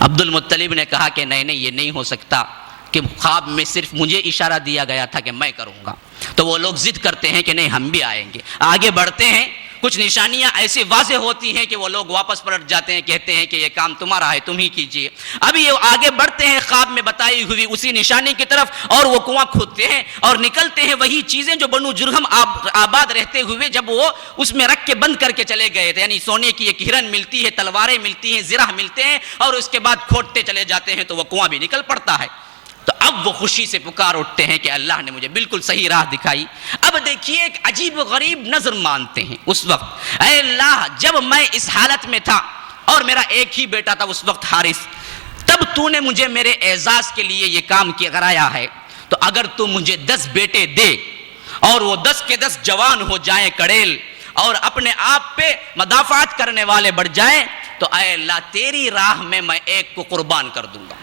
عبد المطلب نے کہا کہ نہیں نہیں، یہ نہیں ہو سکتا، کہ خواب میں صرف مجھے اشارہ دیا گیا تھا کہ میں کروں گا۔ تو وہ لوگ ضد کرتے ہیں کہ نہیں ہم بھی آئیں گے، آگے بڑھتے ہیں، کچھ نشانیاں ایسی واضح ہوتی ہیں کہ وہ لوگ واپس پلٹ جاتے ہیں، کہتے ہیں کہ یہ کام تمہارا ہے، تم ہی کیجئے۔ اب یہ آگے بڑھتے ہیں خواب میں بتائی ہوئی اسی نشانی کی طرف، اور وہ کنواں کھودتے ہیں اور نکلتے ہیں وہی چیزیں جو بنو جرہم آباد رہتے ہوئے جب وہ اس میں رکھ کے بند کر کے چلے گئے تھے، یعنی سونے کی ایک ہرن ملتی ہے، تلواریں ملتی ہیں، زرہ ملتے ہیں، اور اس کے بعد کھودتے چلے جاتے ہیں تو وہ کنواں بھی نکل پڑتا ہے۔ تو اب وہ خوشی سے پکار اٹھتے ہیں کہ اللہ نے مجھے بالکل صحیح راہ دکھائی۔ اب دیکھیے ایک عجیب و غریب نظر مانتے ہیں اس وقت، اے اللہ جب میں اس حالت میں تھا اور میرا ایک ہی بیٹا تھا اس وقت حارث، تب تو نے مجھے میرے اعزاز کے لیے یہ کام کرایا ہے، تو اگر تو مجھے 10 بیٹے دے اور وہ 10 کے 10 جوان ہو جائیں کڑیل اور اپنے آپ پہ مدافعات کرنے والے بڑھ جائیں، تو اے اللہ تیری راہ میں ایک کو قربان کر دوں گا۔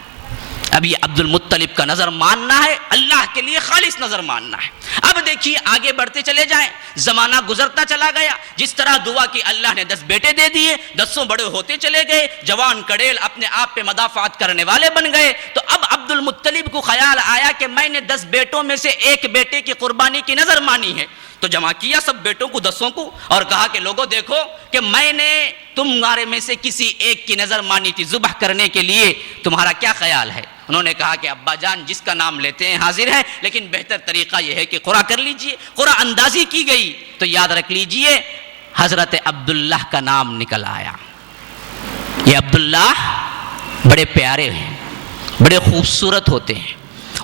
اب یہ عبد المطلب کا نظر ماننا ہے، اللہ کے لیے خالص نظر ماننا ہے۔ اب دیکھیے آگے بڑھتے چلے جائیں، زمانہ گزرتا چلا گیا، جس طرح دعا کی اللہ نے 10 بیٹے دے دیے، 10 بڑے ہوتے چلے گئے، جوان کڑیل اپنے آپ پہ مدافعات کرنے والے بن گئے۔ تو اب عبد المطلب کو خیال آیا کہ میں نے 10 بیٹوں میں سے ایک بیٹے کی قربانی کی نظر مانی ہے، تو جمع کیا سب بیٹوں کو 10 کو اور کہا کہ لوگوں دیکھو کہ میں نے تمہارے میں سے کسی ایک کی نظر مانی تھی ذبح کرنے کے لیے، تمہارا کیا خیال ہے؟ انہوں نے کہا کہ ابا جان جس کا نام لیتے ہیں حاضر ہے، لیکن بہتر طریقہ یہ ہے کہ قرعہ کر لیجئے۔ قرعہ اندازی کی گئی تو یاد رکھ لیجئے حضرت عبداللہ کا نام نکل آیا۔ یہ عبداللہ بڑے پیارے ہیں، بڑے خوبصورت ہوتے ہیں،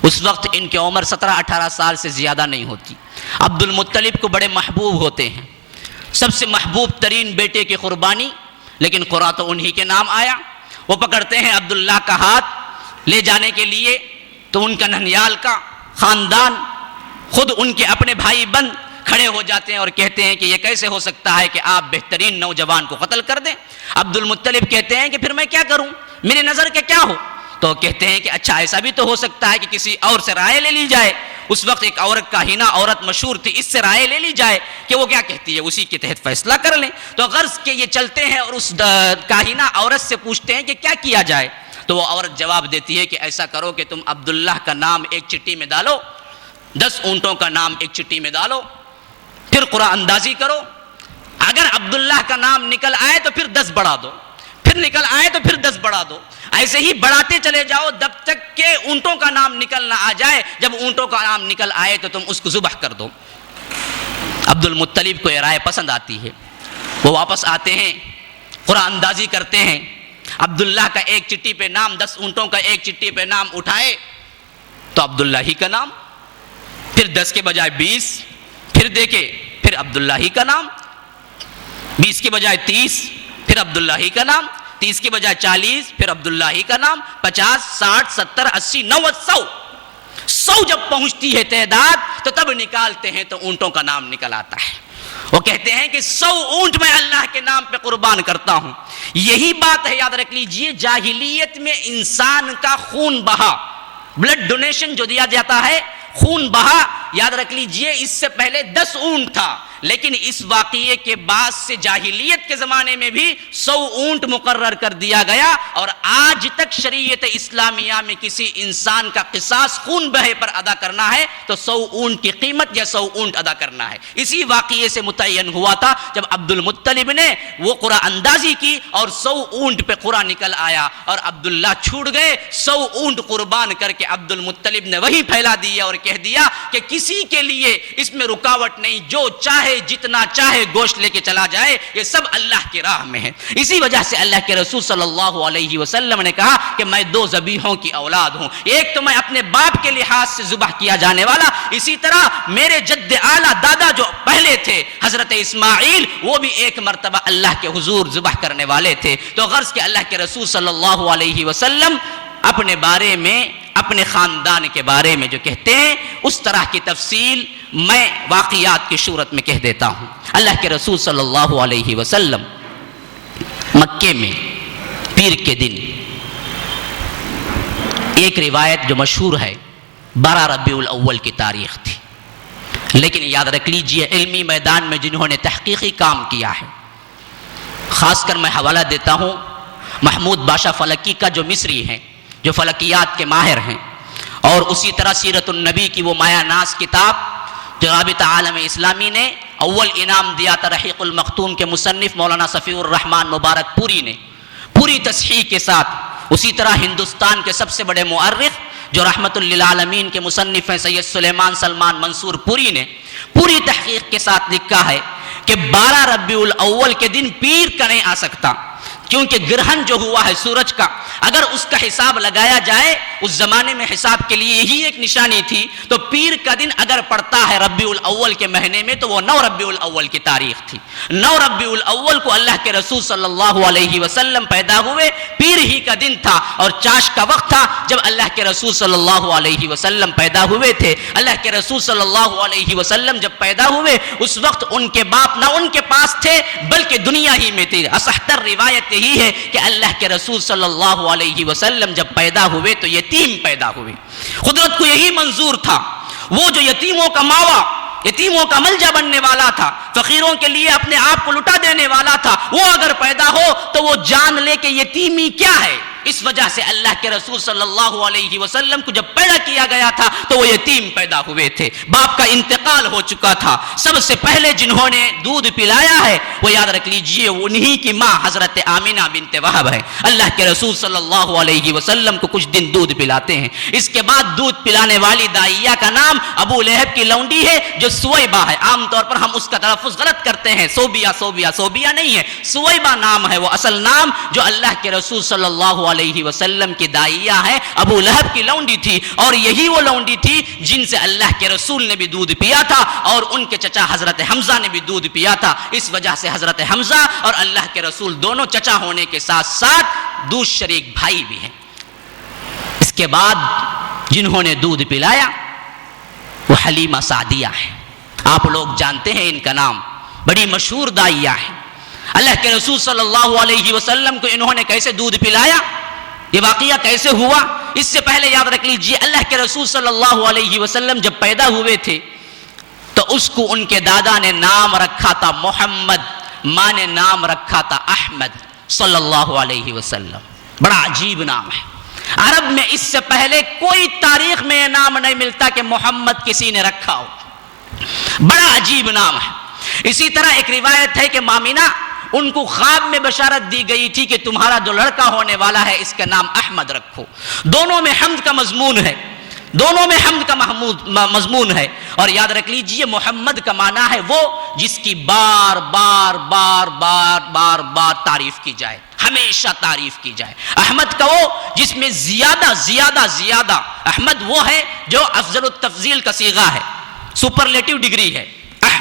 اس وقت ان کی عمر 17-18 سال سے زیادہ نہیں ہوتی۔ عبد المطلب کو بڑے محبوب ہوتے ہیں، سب سے محبوب ترین بیٹے کی قربانی، لیکن قرعہ تو انہی کے نام آیا۔ وہ پکڑتے ہیں عبداللہ کا ہاتھ لے جانے کے لیے، تو ان کا ننھیال کا خاندان خود ان کے اپنے بھائی بند کھڑے ہو جاتے ہیں اور کہتے ہیں کہ یہ کیسے ہو سکتا ہے کہ آپ بہترین نوجوان کو قتل کر دیں۔ عبد المطلب کہتے ہیں کہ پھر میں کیا کروں، میری نظر کے کیا ہو؟ تو کہتے ہیں کہ اچھا ایسا بھی تو ہو سکتا ہے کہ کسی اور سے رائے لے لی جائے۔ اس وقت ایک عورت کاہنہ عورت مشہور تھی، اس سے رائے لے لی جائے کہ وہ کیا کہتی ہے، اسی کے تحت فیصلہ کر لیں۔ تو غرض کہ یہ چلتے ہیں اور اس کاہنہ عورت سے پوچھتے ہیں کہ کیا کیا جائے، تو وہ عورت جواب دیتی ہے کہ ایسا کرو کہ تم عبداللہ کا نام ایک چٹی میں ڈالو، 10 اونٹوں کا نام ایک چٹی میں ڈالو، پھر قرعہ اندازی کرو، اگر عبداللہ کا نام نکل آئے تو پھر 10 بڑھا دو، پھر نکل آئے تو پھر 10 بڑھا دو، ایسے ہی بڑھاتے چلے جاؤ جب تک کہ اونٹوں کا نام نکل نہ آ جائے۔ جب اونٹوں کا نام نکل آئے تو تم اس کو ذبح کر دو۔ عبد المطلب کو یہ رائے پسند آتی ہے، وہ واپس آتے ہیں، قرعہ اندازی کرتے ہیں، عبداللہ کا ایک چٹی پہ نام، 10 اونٹوں کا ایک چٹی پہ نام اٹھائے تو عبداللہ ہی کا نام، پھر 10 کے بجائے 20، پھر دیکھے پھر عبداللہ ہی کا نام، 20 کے بجائے 30، پھر عبداللہ ہی کا نام، 30 کے بجائے 40، پھر عبداللہ ہی کا نام، 50، 60، 70، 80، 90، 100 جب پہنچتی ہے تعداد تو تب نکالتے ہیں تو اونٹوں کا نام نکل آتا ہے۔ وہ کہتے ہیں کہ 100 اونٹ میں اللہ کے نام پہ قربان کرتا ہوں۔ یہی بات ہے، یاد رکھ لیجئے، جاہلیت میں انسان کا خون بہا، بلڈ ڈونیشن جو دیا جاتا ہے، خون بہا، یاد رکھ لیجئے اس سے پہلے 10 اونٹ تھا، لیکن اس واقعے کے بعد سے جاہلیت کے زمانے میں بھی 100 اونٹ مقرر کر دیا گیا، اور آج تک شریعت اسلامیہ میں کسی انسان کا قصاص خون بہے پر ادا کرنا ہے تو 100 اونٹ کی قیمت یا 100 اونٹ ادا کرنا ہے۔ اسی واقعے سے متعین ہوا تھا جب عبد المطلب نے وہ قرعہ اندازی کی اور 100 اونٹ پہ قرعہ نکل آیا اور عبداللہ چھوٹ گئے، 100 اونٹ قربان کر کے عبد المطلب نے وہی پھیلا دیا اور کہہ دیا کہ کسی کے لیے اس میں رکاوٹ نہیں، جو چاہے جتنا چاہے گوشت لے کے چلا جائے، یہ سب اللہ کی راہ میں ہے۔ اسی وجہ سے اللہ کے رسول صلی اللہ علیہ وسلم نے کہا کہ میں 2 ذبیحوں کی اولاد ہوں، ایک تو میں اپنے باپ کے لحاظ سے ذبح کیا جانے والا، اسی طرح میرے جد اعلیٰ دادا جو پہلے تھے حضرت اسماعیل، وہ بھی ایک مرتبہ اللہ کے حضور ذبح کرنے والے تھے۔ تو غرض کہ اللہ کے رسول صلی اللہ علیہ وسلم اپنے بارے میں، اپنے خاندان کے بارے میں جو کہتے ہیں اس طرح کی تفصیل میں واقعات کی صورت میں کہہ دیتا ہوں۔ اللہ کے رسول صلی اللہ علیہ وسلم مکے میں پیر کے دن، ایک روایت جو مشہور ہے 12 ربیع الاول کی تاریخ تھی، لیکن یاد رکھ لیجئے علمی میدان میں جنہوں نے تحقیقی کام کیا ہے، خاص کر میں حوالہ دیتا ہوں محمود باشا فلکی کا جو مصری ہیں، جو فلکیات کے ماہر ہیں، اور اسی طرح سیرت النبی کی وہ مایا ناز کتاب جو رابطہ عالم اسلامی نے اول انعام دیا تھا رحیق المختوم کے مصنف مولانا صفی الرحمن مبارک پوری نے، پوری تصحیح کے ساتھ، اسی طرح ہندوستان کے سب سے بڑے مؤرخ جو رحمت للعالمین کے مصنف ہیں سید سلیمان سلمان منصور پوری نے پوری تحقیق کے ساتھ لکھا ہے کہ 12 ربیع الاول کے دن پیر کا نہیں آ سکتا، کیونکہ گرہن جو ہوا ہے سورج کا، اگر اس کا حساب لگایا جائے، اس زمانے میں حساب کے لیے یہی ایک نشانی تھی، تو پیر کا دن اگر پڑتا ہے ربیع الاول کے مہینے میں تو وہ 9 ربیع الاول کی تاریخ تھی۔ 9 ربیع الاول کو اللہ کے رسول صلی اللہ علیہ وسلم پیدا ہوئے، پیر ہی کا دن تھا اور چاش کا وقت تھا جب اللہ کے رسول صلی اللہ علیہ وسلم پیدا ہوئے تھے۔ اللہ کے رسول صلی اللہ علیہ وسلم جب پیدا ہوئے اس وقت ان کے باپ نہ ان کے پاس تھے بلکہ دنیا ہی میں تھے۔ اصحتر روایت یہی ہے کہ اللہ کے رسول صلی اللہ علیہ وسلم جب پیدا ہوئے تو یتیم پیدا ہوئے۔ قدرت کو یہی منظور تھا، وہ جو یتیموں کا ماوا، یتیموں کا ملجا بننے والا تھا، فقیروں کے لیے اپنے آپ کو لٹا دینے والا تھا، وہ اگر پیدا ہو تو وہ جان لے کہ یتیمی کیا ہے۔ اس وجہ سے اللہ کے رسول صلی اللہ علیہ وسلم کو جب پیدا کیا گیا تھا تو وہ یتیم پیدا ہوئے تھے، باپ کا انتقال ہو چکا تھا۔ سب سے پہلے جنہوں نے دودھ پلایا ہے وہ یاد رکھ لیجئے انہی کی ماں حضرت آمینہ بنت وہب ہے۔ اللہ کے رسول صلی اللہ علیہ وسلم کو کچھ دن دودھ پلاتے ہیں، اس کے بعد دودھ پلانے والی دائیہ کا نام ابو لہب کی لونڈی ہے جو سویبہ ہے۔ عام طور پر ہم اس کا تلفظ غلط کرتے ہیں، صوبیہ نہیں ہے، سویبہ نام ہے، وہ اصل نام جو اللہ کے رسول صلی اللہ علیہ وسلم کی دائیہ ہے ابو لہب کی لونڈی تھی، اور یہی وہ لونڈی تھی جن سے اللہ کے رسول نے بھی دودھ پیا تھا اور ان کے چچا حضرت حمزہ نے بھی دودھ پیا تھا۔ اس وجہ سے حضرت حمزہ اور اللہ کے رسول دونوں چچا ہونے کے ساتھ ساتھ دودھ شریک بھائی بھی ہیں۔ اس کے بعد جنہوں نے دودھ پلایا وہ حلیمہ سعدیہ ہے، آپ لوگ جانتے ہیں ان کا نام، بڑی مشہور دائیہ ہے۔ اللہ کے رسول صلی اللہ علیہ وسلم کو انہوں نے کیسے دودھ پلایا، یہ واقعہ کیسے ہوا، اس سے پہلے یاد رکھ لیجئے اللہ کے رسول صلی اللہ علیہ وسلم جب پیدا ہوئے تھے تو اس کو ان کے دادا نے نام رکھا تھا محمد، ماں نے نام رکھا تھا احمد صلی اللہ علیہ وسلم۔ بڑا عجیب نام ہے، عرب میں اس سے پہلے کوئی تاریخ میں یہ نام نہیں ملتا کہ محمد کسی نے رکھا ہو، بڑا عجیب نام ہے۔ اسی طرح ایک روایت ہے کہ مامنہ ان کو خواب میں بشارت دی گئی تھی کہ تمہارا جو لڑکا ہونے والا ہے اس کا نام احمد رکھو۔ دونوں میں حمد کا مضمون ہے، دونوں میں حمد کا مضمون ہے، اور یاد رکھ لیجئے محمد کا معنی ہے وہ جس کی بار بار بار بار بار بار تعریف کی جائے، ہمیشہ تعریف کی جائے۔ احمد کا وہ جس میں زیادہ زیادہ زیادہ، احمد وہ ہے جو افضل التفضیل کا صیغہ ہے، سپرلیٹو ڈگری ہے۔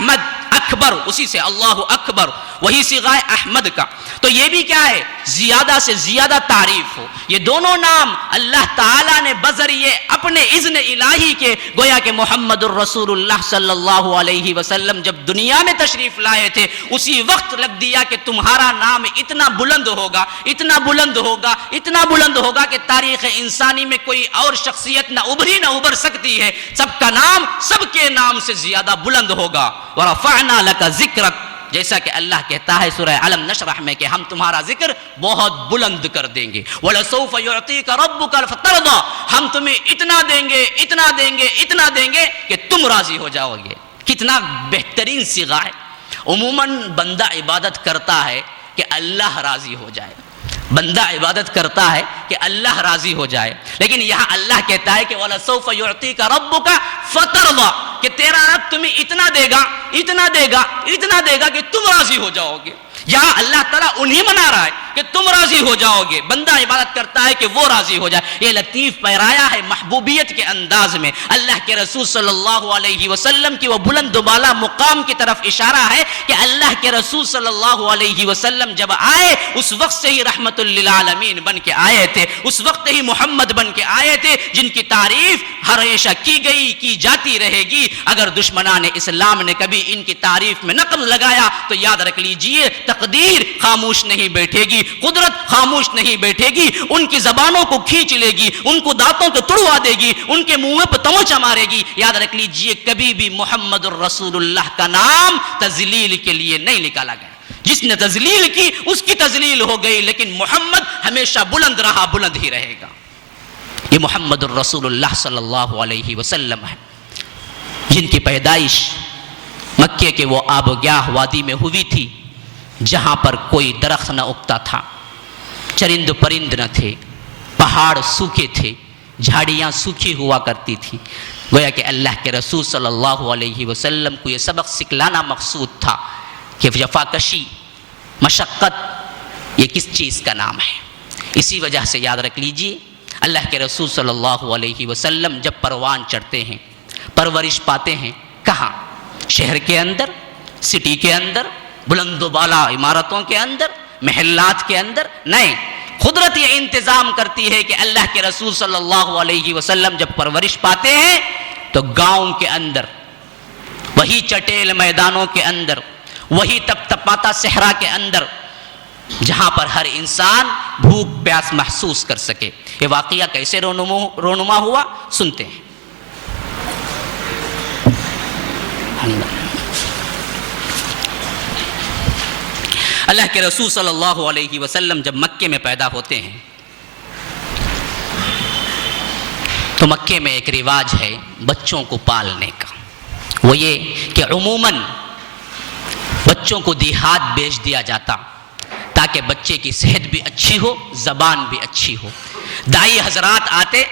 احمد اکبر، اسی سے اللہ اکبر، وہی صیغہ احمد کا. تو یہ بھی کیا ہے؟ زیادہ سے زیادہ تعریف ہو. یہ دونوں نام اللہ تعالیٰ نے بذریعے اپنے اذن الہی کے گویا کہ محمد الرسول اللہ صلی اللہ علیہ وسلم جب دنیا میں تشریف لائے تھے اسی وقت لکھ دیا کہ تمہارا نام اتنا بلند ہوگا، اتنا بلند ہوگا، اتنا بلند ہوگا کہ تاریخ انسانی میں کوئی اور شخصیت نہ ابھری نہ ابھر سکتی ہے. سب کا نام سب کے نام سے زیادہ بلند ہوگا. وَرَفَعْنَا لَكَ ذِكْرَكَ، جیسا کہ اللہ کہتا ہے سورہ علم نشرح میں کہ ہم تمہارا ذکر بہت بلند کر دیں گے. وَلَسَوْفَ يُعْطِيكَ رَبُّكَ فَتَرْضَىٰ، ہم تمہیں اتنا دیں گے، اتنا دیں گے، اتنا دیں گے کہ تم راضی ہو جاؤ گے. کتنا بہترین صیغہ ہے. عموماً بندہ عبادت کرتا ہے کہ اللہ راضی ہو جائے، بندہ عبادت کرتا ہے کہ اللہ راضی ہو جائے، لیکن یہاں اللہ کہتا ہے کہ وَلَسَوْفَ يُعْطِيكَ رَبُّكَ فَتَرْضَىٰ، کہ تیرا رب تمہیں اتنا دے گا، اتنا دے گا، اتنا دے گا کہ تم راضی ہو جاؤ گے. یہاں اللہ تعالیٰ انہیں منا رہا ہے کہ تم راضی ہو جاؤ گے. بندہ عبادت کرتا ہے کہ وہ راضی ہو جائے. یہ لطیف پیرایا ہے محبوبیت کے انداز میں. اللہ کے رسول صلی اللہ علیہ وسلم کی وہ بلند و بالا مقام کی طرف اشارہ ہے کہ اللہ کے رسول صلی اللہ علیہ وسلم جب آئے اس وقت سے ہی رحمت للعالمین بن کے آئے تھے، اس وقت ہی محمد بن کے آئے تھے جن کی تعریف ہمیشہ کی گئی، کی جاتی رہے گی. اگر دشمنان اسلام نے کبھی ان کی تعریف میں نقل لگایا تو یاد رکھ لیجئے تقدیر خاموش نہیں بیٹھے گی، قدرت خاموش نہیں بیٹھے گی، ان کی زبانوں کو کھینچ لے گی، ان کو دانتوں کو توڑوا دے گی، ان کے منہ پہ تمچا مارے گی. یاد رکھ لیجئے کبھی بھی محمد الرسول اللہ کا نام تذلیل کے لیے نہیں نکالا گیا. جس نے تذلیل کی اس کی تذلیل ہو گئی، لیکن محمد ہمیشہ بلند رہا، بلند ہی رہے گا. یہ محمد الرسول اللہ صلی اللہ علیہ وسلم ہے جن کی پیدائش مکے کے وہ آب و گیاہ وادی میں ہوئی تھی جہاں پر کوئی درخت نہ اگتا تھا، چرند پرند نہ تھے، پہاڑ سوکھے تھے، جھاڑیاں سوکھی ہوا کرتی تھی. گویا کہ اللہ کے رسول صلی اللہ علیہ وسلم کو یہ سبق سکھلانا مقصود تھا کہ جفاکشی، مشقت یہ کس چیز کا نام ہے. اسی وجہ سے یاد رکھ لیجئے اللہ کے رسول صلی اللہ علیہ وسلم جب پروان چڑھتے ہیں، پرورش پاتے ہیں کہاں؟ شہر کے اندر، سٹی کے اندر، بلند و بالا عمارتوں کے اندر، محلات کے اندر نہیں. قدرت یہ انتظام کرتی ہے کہ اللہ کے رسول صلی اللہ علیہ وسلم جب پرورش پاتے ہیں تو گاؤں کے اندر، وہی چٹیل میدانوں کے اندر، وہی تپ تپاتا صحرا کے اندر جہاں پر ہر انسان بھوک پیاس محسوس کر سکے. یہ واقعہ کیسے رونما ہوا سنتے ہیں. اللہ کے رسول صلی اللہ علیہ وسلم جب مکے میں پیدا ہوتے ہیں تو مکے میں ایک رواج ہے بچوں کو پالنے کا. وہ یہ کہ عموماً بچوں کو دیہات بیچ دیا جاتا تاکہ بچے کی صحت بھی اچھی ہو، زبان بھی اچھی ہو. دائی حضرات آتے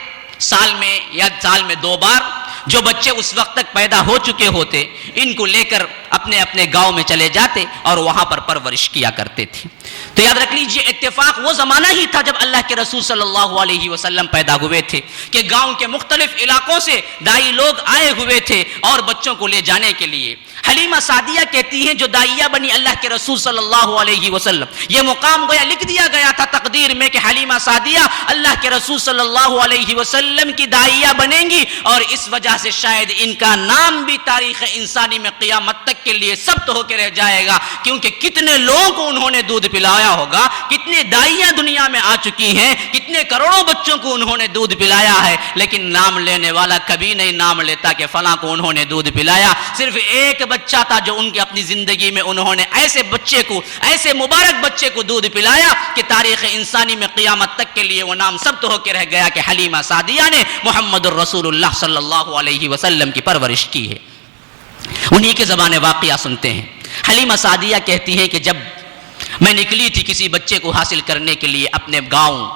سال میں یا سال میں 2 بار، جو بچے اس وقت تک پیدا ہو چکے ہوتے ان کو لے کر اپنے اپنے گاؤں میں چلے جاتے اور وہاں پر پرورش کیا کرتے تھے. تو یاد رکھ لیجئے اتفاق وہ زمانہ ہی تھا جب اللہ کے رسول صلی اللہ علیہ وسلم پیدا ہوئے تھے کہ گاؤں کے مختلف علاقوں سے دائی لوگ آئے ہوئے تھے اور بچوں کو لے جانے کے لیے. حلیمہ سعدیہ کہتی ہیں جو دائیہ بنی اللہ کے رسول صلی اللہ علیہ وسلم، یہ مقام گویا لکھ دیا گیا تھا تقدیر میں کہ حلیمہ سعدیہ اللہ کے رسول صلی اللہ علیہ وسلم کی دائیہ بنیں گی، اور اس وجہ سے شاید ان کا نام بھی تاریخ انسانی میں قیامت تک کے لیے ثبت ہو کے رہ جائے گا. کیونکہ کتنے لوگوں کو انہوں نے دودھ پلایا ہوگا، کتنے دائیاں دنیا میں آ چکی ہیں، کتنے کروڑوں بچوں کو انہوں نے دودھ پلایا ہے، لیکن نام لینے والا کبھی نہیں نام لیتا کہ فلاں کو انہوں نے دودھ پلایا. صرف ایک بچہ تھا جو ان کی اپنی زندگی میں انہوں نے ایسے بچے کو، ایسے مبارک بچے کو دودھ پلایا کہ تاریخ انسانی میں قیامت تک کے لیے وہ نام ثبت ہو کے رہ گیا کہ حلیمہ سعدیہ نے محمد الرسول اللہ صلی اللہ علیہ وسلم کی پرورش کی ہے. انہی کے زبان واقعہ سنتے ہیں. حلیمہ سعدیہ کہتی ہے کہ جب میں نکلی تھی کسی بچے کو حاصل کرنے کے لیے اپنے گاؤں،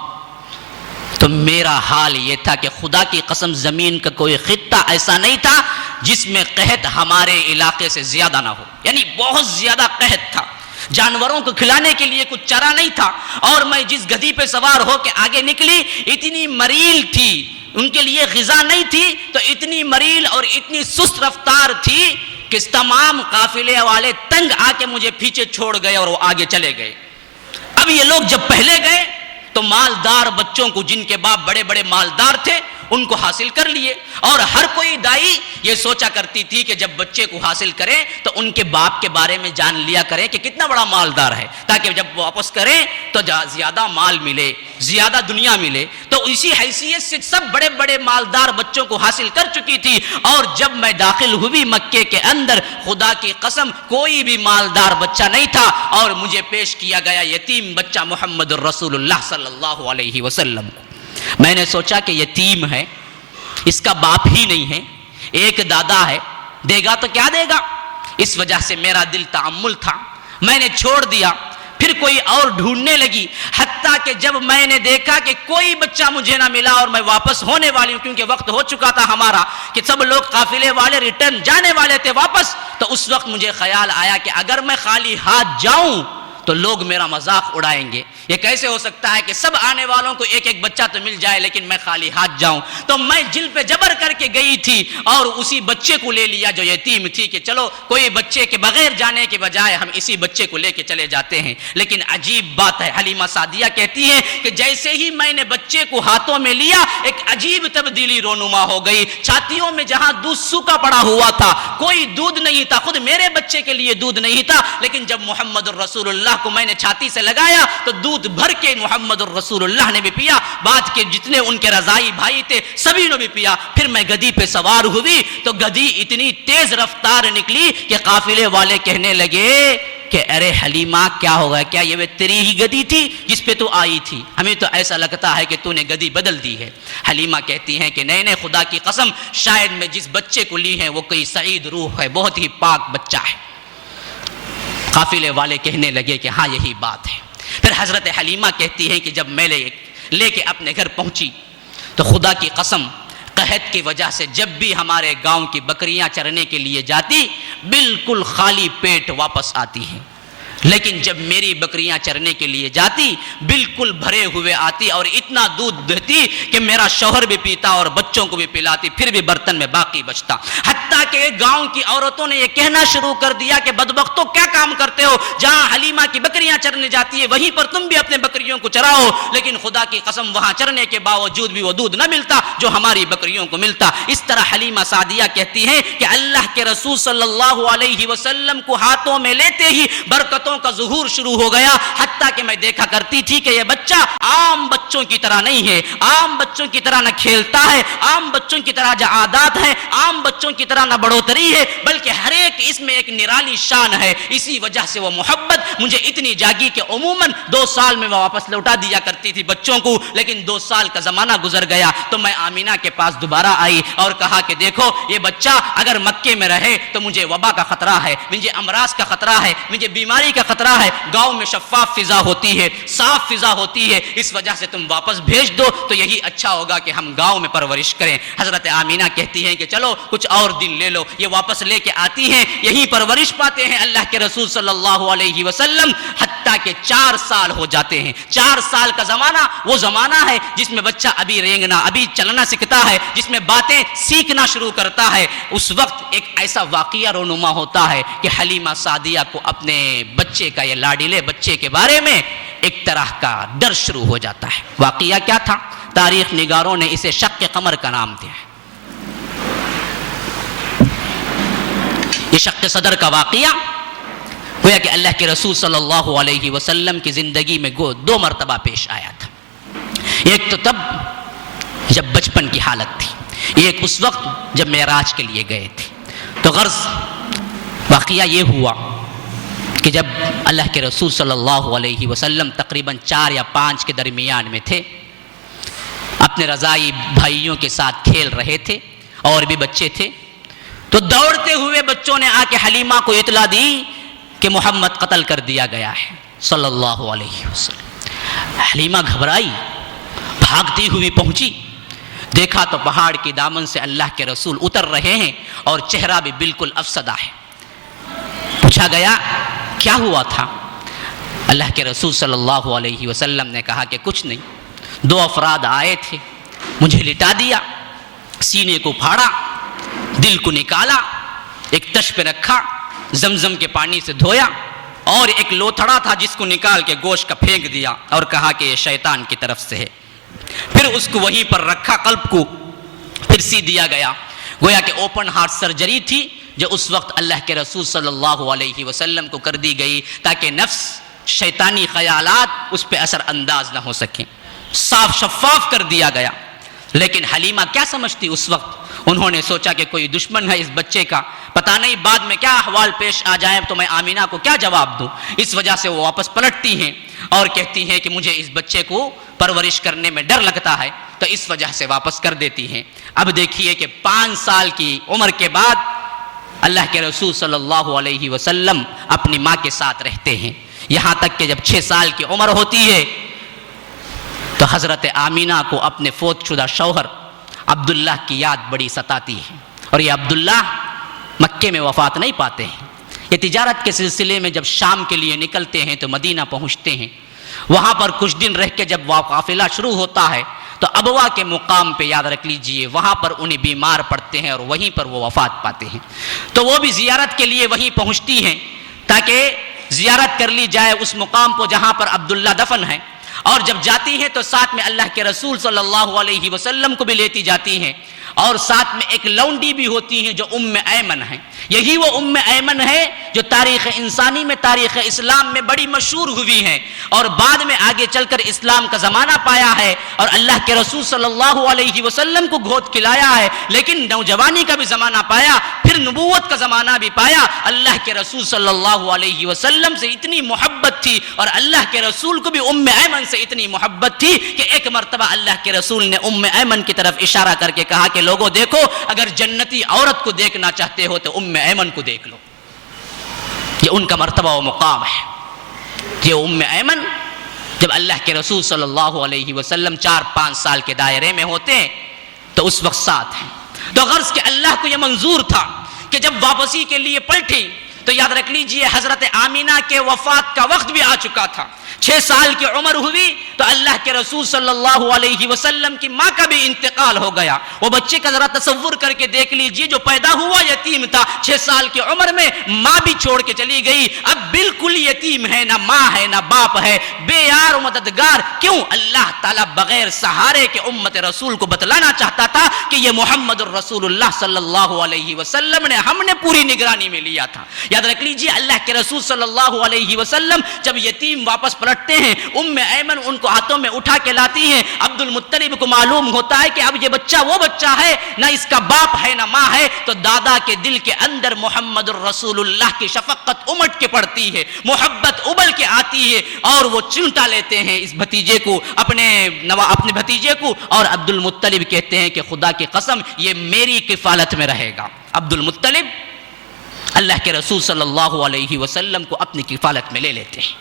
تو میرا حال یہ تھا کہ خدا کی قسم زمین کا کوئی خطہ ایسا نہیں تھا جس میں قحط ہمارے علاقے سے زیادہ نہ ہو. یعنی بہت زیادہ قحط تھا، جانوروں کو کھلانے کے لیے کچھ چارہ نہیں تھا. اور میں جس گدھی پہ سوار ہو کے آگے نکلی اتنی مریل تھی، ان کے لیے غذا نہیں تھی، تو اتنی مریل اور اتنی سست رفتار تھی کہ تمام قافلے والے تنگ آ کے مجھے پیچھے چھوڑ گئے اور وہ آگے چلے گئے۔ اب یہ لوگ جب پہلے گئے تو مالدار بچوں کو، جن کے باپ بڑے بڑے مالدار تھے، ان کو حاصل کر لیے، اور ہر کوئی دائی یہ سوچا کرتی تھی کہ جب بچے کو حاصل کریں تو ان کے باپ کے بارے میں جان لیا کریں کہ کتنا بڑا مالدار ہے، تاکہ جب واپس کریں تو زیادہ مال ملے، زیادہ دنیا ملے۔ تو اسی حیثیت سے سب بڑے بڑے مالدار بچوں کو حاصل کر چکی تھی، اور جب میں داخل ہوئی مکے کے اندر، خدا کی قسم کوئی بھی مالدار بچہ نہیں تھا، اور مجھے پیش کیا گیا یتیم بچہ محمد الرسول اللہ صلی اللہ علیہ وسلم۔ میں نے سوچا کہ یتیم ہے، اس کا باپ ہی نہیں ہے، ایک دادا ہے، دے گا تو کیا دے گا؟ اس وجہ سے میرا دل تأمل تھا، میں نے چھوڑ دیا۔ پھر کوئی اور ڈھونڈنے لگی، حتیٰ کہ جب میں نے دیکھا کہ کوئی بچہ مجھے نہ ملا اور میں واپس ہونے والی ہوں، کیونکہ وقت ہو چکا تھا ہمارا کہ سب لوگ قافلے والے ریٹرن جانے والے تھے واپس، تو اس وقت مجھے خیال آیا کہ اگر میں خالی ہاتھ جاؤں تو لوگ میرا مذاق اڑائیں گے۔ یہ کیسے ہو سکتا ہے کہ سب آنے والوں کو ایک ایک بچہ تو مل جائے لیکن میں خالی ہاتھ جاؤں؟ تو میں جل پہ جبر کر کے گئی تھی اور اسی بچے کو لے لیا جو یتیم تھی، کہ چلو کوئی بچے کے بغیر جانے کے بجائے ہم اسی بچے کو لے کے چلے جاتے ہیں۔ لیکن عجیب بات ہے، حلیمہ سعدیہ کہتی ہے کہ جیسے ہی میں نے بچے کو ہاتھوں میں لیا، ایک عجیب تبدیلی رونما ہو گئی۔ چھاتیوں میں جہاں دودھ سوکھا پڑا ہوا تھا، کوئی دودھ نہیں تھا، خود میرے بچے کے لیے دودھ نہیں تھا، لیکن جب محمد الرسول اللہ کو میں نے چھاتی سے لگایا تو دودھ بھر کے محمد الرسول اللہ نے بھی پیا، بعد کے جتنے ان کے رضائی بھائی تھے سبھی نے بھی پیا۔ پھر میں گدی پہ سوار ہوئی تو گدی اتنی تیز رفتار نکلی کہ قافلے والے کہنے لگے کہ ارے حلیمہ کیا ہوگا، کیا یہ تیری ہی گدی تھی جس پہ تو آئی تھی؟ ہمیں تو ایسا لگتا ہے کہ تو نے گدی بدل دی ہے۔ حلیمہ کہتی ہیں کہ نہیں، خدا کی قسم شاید میں جس بچے کو لی ہے وہ کوئی سعید روح ہے، بہت ہی پاک بچہ ہے۔ قافلے والے کہنے لگے کہ ہاں یہی بات ہے۔ پھر حضرت حلیمہ کہتی ہیں کہ جب میں لے کے اپنے گھر پہنچی تو خدا کی قسم قحط کی وجہ سے جب بھی ہمارے گاؤں کی بکریاں چرنے کے لیے جاتی بالکل خالی پیٹ واپس آتی ہیں، لیکن جب میری بکریاں چرنے کے لیے جاتی بالکل بھرے ہوئے آتی اور اتنا دودھ دیتی کہ میرا شوہر بھی پیتا اور بچوں کو بھی پلاتی، پھر بھی برتن میں باقی بچتا۔ حتیٰ کہ گاؤں کی عورتوں نے یہ کہنا شروع کر دیا کہ بدبختوں کیا کام کرتے ہو، جہاں حلیمہ کی بکریاں چرنے جاتی ہے وہیں پر تم بھی اپنے بکریوں کو چراؤ۔ لیکن خدا کی قسم وہاں چرنے کے باوجود بھی وہ دودھ نہ ملتا جو ہماری بکریوں کو ملتا۔ اس طرح حلیمہ سعدیہ کہتی ہیں کہ اللہ کے رسول صلی اللہ علیہ وسلم کو ہاتھوں میں لیتے ہی برکتوں کا ظہور شروع ہو گیا، حتیٰ کہ میں دیکھا کرتی تھی کہ یہ بچہ عام بچوں کی طرح نہیں ہے، عام بچوں کی طرح نہ کھیلتا ہے، عام بچوں کی طرح جو عادات ہیں، عام بچوں کی طرح نہ بڑھوتری ہے، بلکہ ہر ایک اس میں ایک نرالی شان ہے۔ اسی وجہ سے وہ محبت مجھے اتنی جاگی کہ عموماً 2 سال میں وہ واپس لوٹا دیا کرتی تھی بچوں کو، لیکن 2 سال کا زمانہ گزر گیا تو میں آمینہ کے پاس دوبارہ آئی اور کہا کہ دیکھو یہ بچہ اگر مکے میں رہے تو مجھے وبا کا خطرہ ہے، مجھے امراض کا خطرہ ہے، مجھے بیماری کا خطرہ ہے۔ گاؤں میں شفاف فضا ہوتی ہے، صاف فضا ہوتی ہے، اس وجہ سے تم واپس بھیج دو تو یہی اچھا ہوگا کہ ہم گاؤں میں پرورش کریں۔ حضرت آمینہ کہتی ہیں کہ چلو کچھ اور دن لے لو، یہ واپس لے کے آتی ہیں، یہی پرورش پاتے ہیں اللہ کے رسول صلی اللہ علیہ وسلم، حتیٰ کہ 4 سال ہو جاتے ہیں۔ 4 سال کا زمانہ وہ زمانہ ہے جس میں بچہ ابھی رینگنا، ابھی چلنا سیکھتا ہے، جس میں باتیں سیکھنا شروع کرتا ہے۔ اس وقت ایک ایسا واقعہ رونما ہوتا ہے کہ حلیمہ سعدیہ کو اپنے بچے کا، یہ لاڈلے بچے کے بارے میں ایک طرح کا ڈر شروع ہو جاتا ہے۔ واقعہ کیا تھا؟ تاریخ نگاروں نے اسے شق قمر کا نام دیا ہے۔ یہ شق صدر کا واقعہ گویا کہ اللہ کے رسول صلی اللہ علیہ وسلم کی زندگی میں 2 مرتبہ پیش آیا تھا۔ ایک تو تب جب بچپن کی حالت تھی، ایک اس وقت جب معراج کے لیے گئے تھے۔ تو غرض واقعہ یہ ہوا کہ جب اللہ کے رسول صلی اللہ علیہ وسلم تقریباً 4 یا 5 کے درمیان میں تھے، اپنے رضائی بھائیوں کے ساتھ کھیل رہے تھے اور بھی بچے تھے، تو دوڑتے ہوئے بچوں نے آ کے حلیمہ کو اطلاع دی کہ محمد قتل کر دیا گیا ہے صلی اللہ علیہ وسلم۔ حلیمہ گھبرائی، بھاگتی ہوئی پہنچی، دیکھا تو پہاڑ کی دامن سے اللہ کے رسول اتر رہے ہیں اور چہرہ بھی بالکل افسدہ ہے۔ پوچھا گیا کیا ہوا تھا؟ اللہ کے رسول صلی اللہ علیہ وسلم نے کہا کہ کچھ نہیں، 2 افراد آئے تھے، مجھے لٹا دیا، سینے کو پھاڑا، دل کو نکالا، ایک تش پہ رکھا، زمزم کے پانی سے دھویا، اور ایک لوتھڑا تھا جس کو نکال کے گوشت کا پھینک دیا اور کہا کہ یہ شیطان کی طرف سے ہے۔ پھر اس کو وہیں پر رکھا، قلب کو پھر سی دیا گیا۔ گویا کہ اوپن ہارٹ سرجری تھی جو اس وقت اللہ کے رسول صلی اللہ علیہ وسلم کو کر دی گئی تاکہ نفس، شیطانی خیالات اس پہ اثر انداز نہ ہو سکیں، صاف شفاف کر دیا گیا۔ لیکن حلیمہ کیا سمجھتی اس وقت؟ انہوں نے سوچا کہ کوئی دشمن ہے اس بچے کا، پتہ نہیں بعد میں کیا احوال پیش آ جائے تو میں آمینہ کو کیا جواب دوں۔ اس وجہ سے وہ واپس پلٹتی ہیں اور کہتی ہیں کہ مجھے اس بچے کو پرورش کرنے میں ڈر لگتا ہے، تو اس وجہ سے واپس کر دیتی ہیں۔ اب دیکھیے کہ 5 سال کی عمر کے بعد اللہ کے رسول صلی اللہ علیہ وسلم اپنی ماں کے ساتھ رہتے ہیں، یہاں تک کہ جب 6 سال کی عمر ہوتی ہے تو حضرت آمینہ کو اپنے فوت شدہ شوہر عبداللہ کی یاد بڑی ستاتی ہے، اور یہ عبداللہ مکے میں وفات نہیں پاتے ہیں۔ یہ تجارت کے سلسلے میں جب شام کے لیے نکلتے ہیں تو مدینہ پہنچتے ہیں، وہاں پر کچھ دن رہ کے جب قافلہ شروع ہوتا ہے تو ابوا کے مقام پہ یاد رکھ لیجئے وہاں پر انہیں بیمار پڑتے ہیں اور وہیں پر وہ وفات پاتے ہیں، تو وہ بھی زیارت کے لیے وہیں پہنچتی ہیں تاکہ زیارت کر لی جائے اس مقام کو جہاں پر عبداللہ دفن ہے، اور جب جاتی ہیں تو ساتھ میں اللہ کے رسول صلی اللہ علیہ وسلم کو بھی لیتی جاتی ہیں، اور ساتھ میں ایک لونڈی بھی ہوتی ہیں جو ام ایمن ہے۔ یہی وہ ام ایمن ہے جو تاریخ انسانی میں، تاریخ اسلام میں بڑی مشہور ہوئی ہے، اور بعد میں آگے چل کر اسلام کا زمانہ پایا ہے اور اللہ کے رسول صلی اللہ علیہ وسلم کو گود کھلایا ہے، لیکن نوجوانی کا بھی زمانہ پایا، پھر نبوت کا زمانہ بھی پایا۔ اللہ کے رسول صلی اللہ علیہ وسلم سے اتنی محبت تھی اور اللہ کے رسول کو بھی ام ایمن سے اتنی محبت تھی کہ ایک مرتبہ اللہ کے رسول نے ام ایمن کی طرف اشارہ کر کے کہا کہ لوگوں دیکھو، اگر جنتی عورت کو دیکھنا چاہتے ہو تو ام ایمن کو دیکھ لو، یہ ان کا مرتبہ و مقام ہے۔ یہ ام ایمن جب اللہ کے رسول صلی اللہ علیہ وسلم 4-5 سال کے دائرے میں ہوتے ہیں تو اس وقت ساتھ ہیں، تو غرض کہ اللہ کو یہ منظور تھا کہ جب واپسی کے لیے پلٹی تو یاد رکھ لیجئے حضرت آمینہ کے وفات کا وقت بھی آ چکا تھا۔ 6 سال کی عمر ہوئی تو اللہ کے رسول صلی اللہ علیہ وسلم کی ماں کا بھی انتقال ہو گیا۔ وہ بچے کا ذرا تصور کر کے دیکھ لیجئے، جو پیدا ہوا یتیم تھا، 6 سال کی عمر میں ماں بھی چھوڑ کے چلی گئی، اب بالکل یتیم ہے، نہ ماں ہے نہ باپ ہے، بے یار و مددگار۔ کیوں؟ اللہ تعالیٰ بغیر سہارے کے امت رسول کو بتلانا چاہتا تھا کہ یہ محمد الرسول اللہ صلی اللہ علیہ وسلم نے ہم نے پوری نگرانی میں لیا تھا۔ یاد رکھ لیجئے اللہ کے رسول صلی اللہ علیہ وسلم جب یتیم واپس پلٹتے ہیں، ام ایمن ان کو ہاتھوں میں اٹھا کے لاتی ہیں۔ عبد المطلب کو معلوم ہوتا ہے کہ اب یہ بچہ وہ بچہ ہے، نہ اس کا باپ ہے نہ ماں ہے، تو دادا کے دل کے اندر محمد الرسول اللہ کی شفقت امٹ کے پڑتی ہے، محبت ابل کے آتی ہے، اور وہ چمٹا لیتے ہیں اس بھتیجے کو، اپنے بھتیجے کو، اور عبد المطلب کہتے ہیں کہ خدا کی قسم یہ میری کفالت میں رہے گا۔ عبد المطلب اللہ کے رسول صلی اللہ علیہ وسلم کو اپنی کفالت میں لے لیتے ہیں،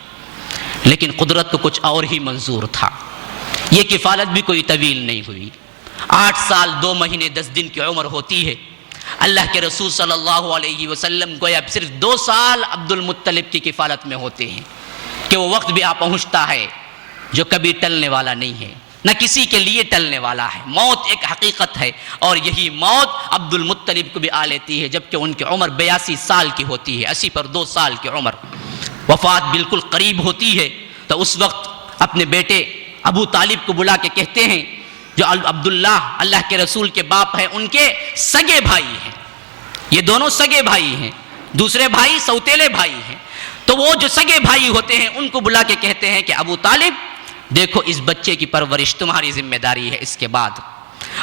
لیکن قدرت کو کچھ اور ہی منظور تھا۔ یہ کفالت بھی کوئی طویل نہیں ہوئی، 8 سال 2 مہینے 10 دن کی عمر ہوتی ہے۔ اللہ کے رسول صلی اللہ علیہ وسلم گویا صرف 2 سال عبد المطلب کی کفالت میں ہوتے ہیں کہ وہ وقت بھی آ پہنچتا ہے جو کبھی ٹلنے والا نہیں ہے، نہ کسی کے لیے ٹلنے والا ہے۔ موت ایک حقیقت ہے، اور یہی موت عبد المطلب کو بھی آ لیتی ہے جبکہ ان کی عمر 82 سال کی ہوتی ہے، 80 پر 2 سال کی عمر۔ وفات بالکل قریب ہوتی ہے تو اس وقت اپنے بیٹے ابو طالب کو بلا کے کہتے ہیں، جو عبداللہ اللہ کے رسول کے باپ ہیں، ان کے سگے بھائی ہیں، یہ دونوں سگے بھائی ہیں، دوسرے بھائی سوتیلے بھائی ہیں، تو وہ جو سگے بھائی ہوتے ہیں ان کو بلا کے کہتے ہیں کہ ابو طالب دیکھو اس بچے کی پرورش تمہاری ذمہ داری ہے اس کے بعد۔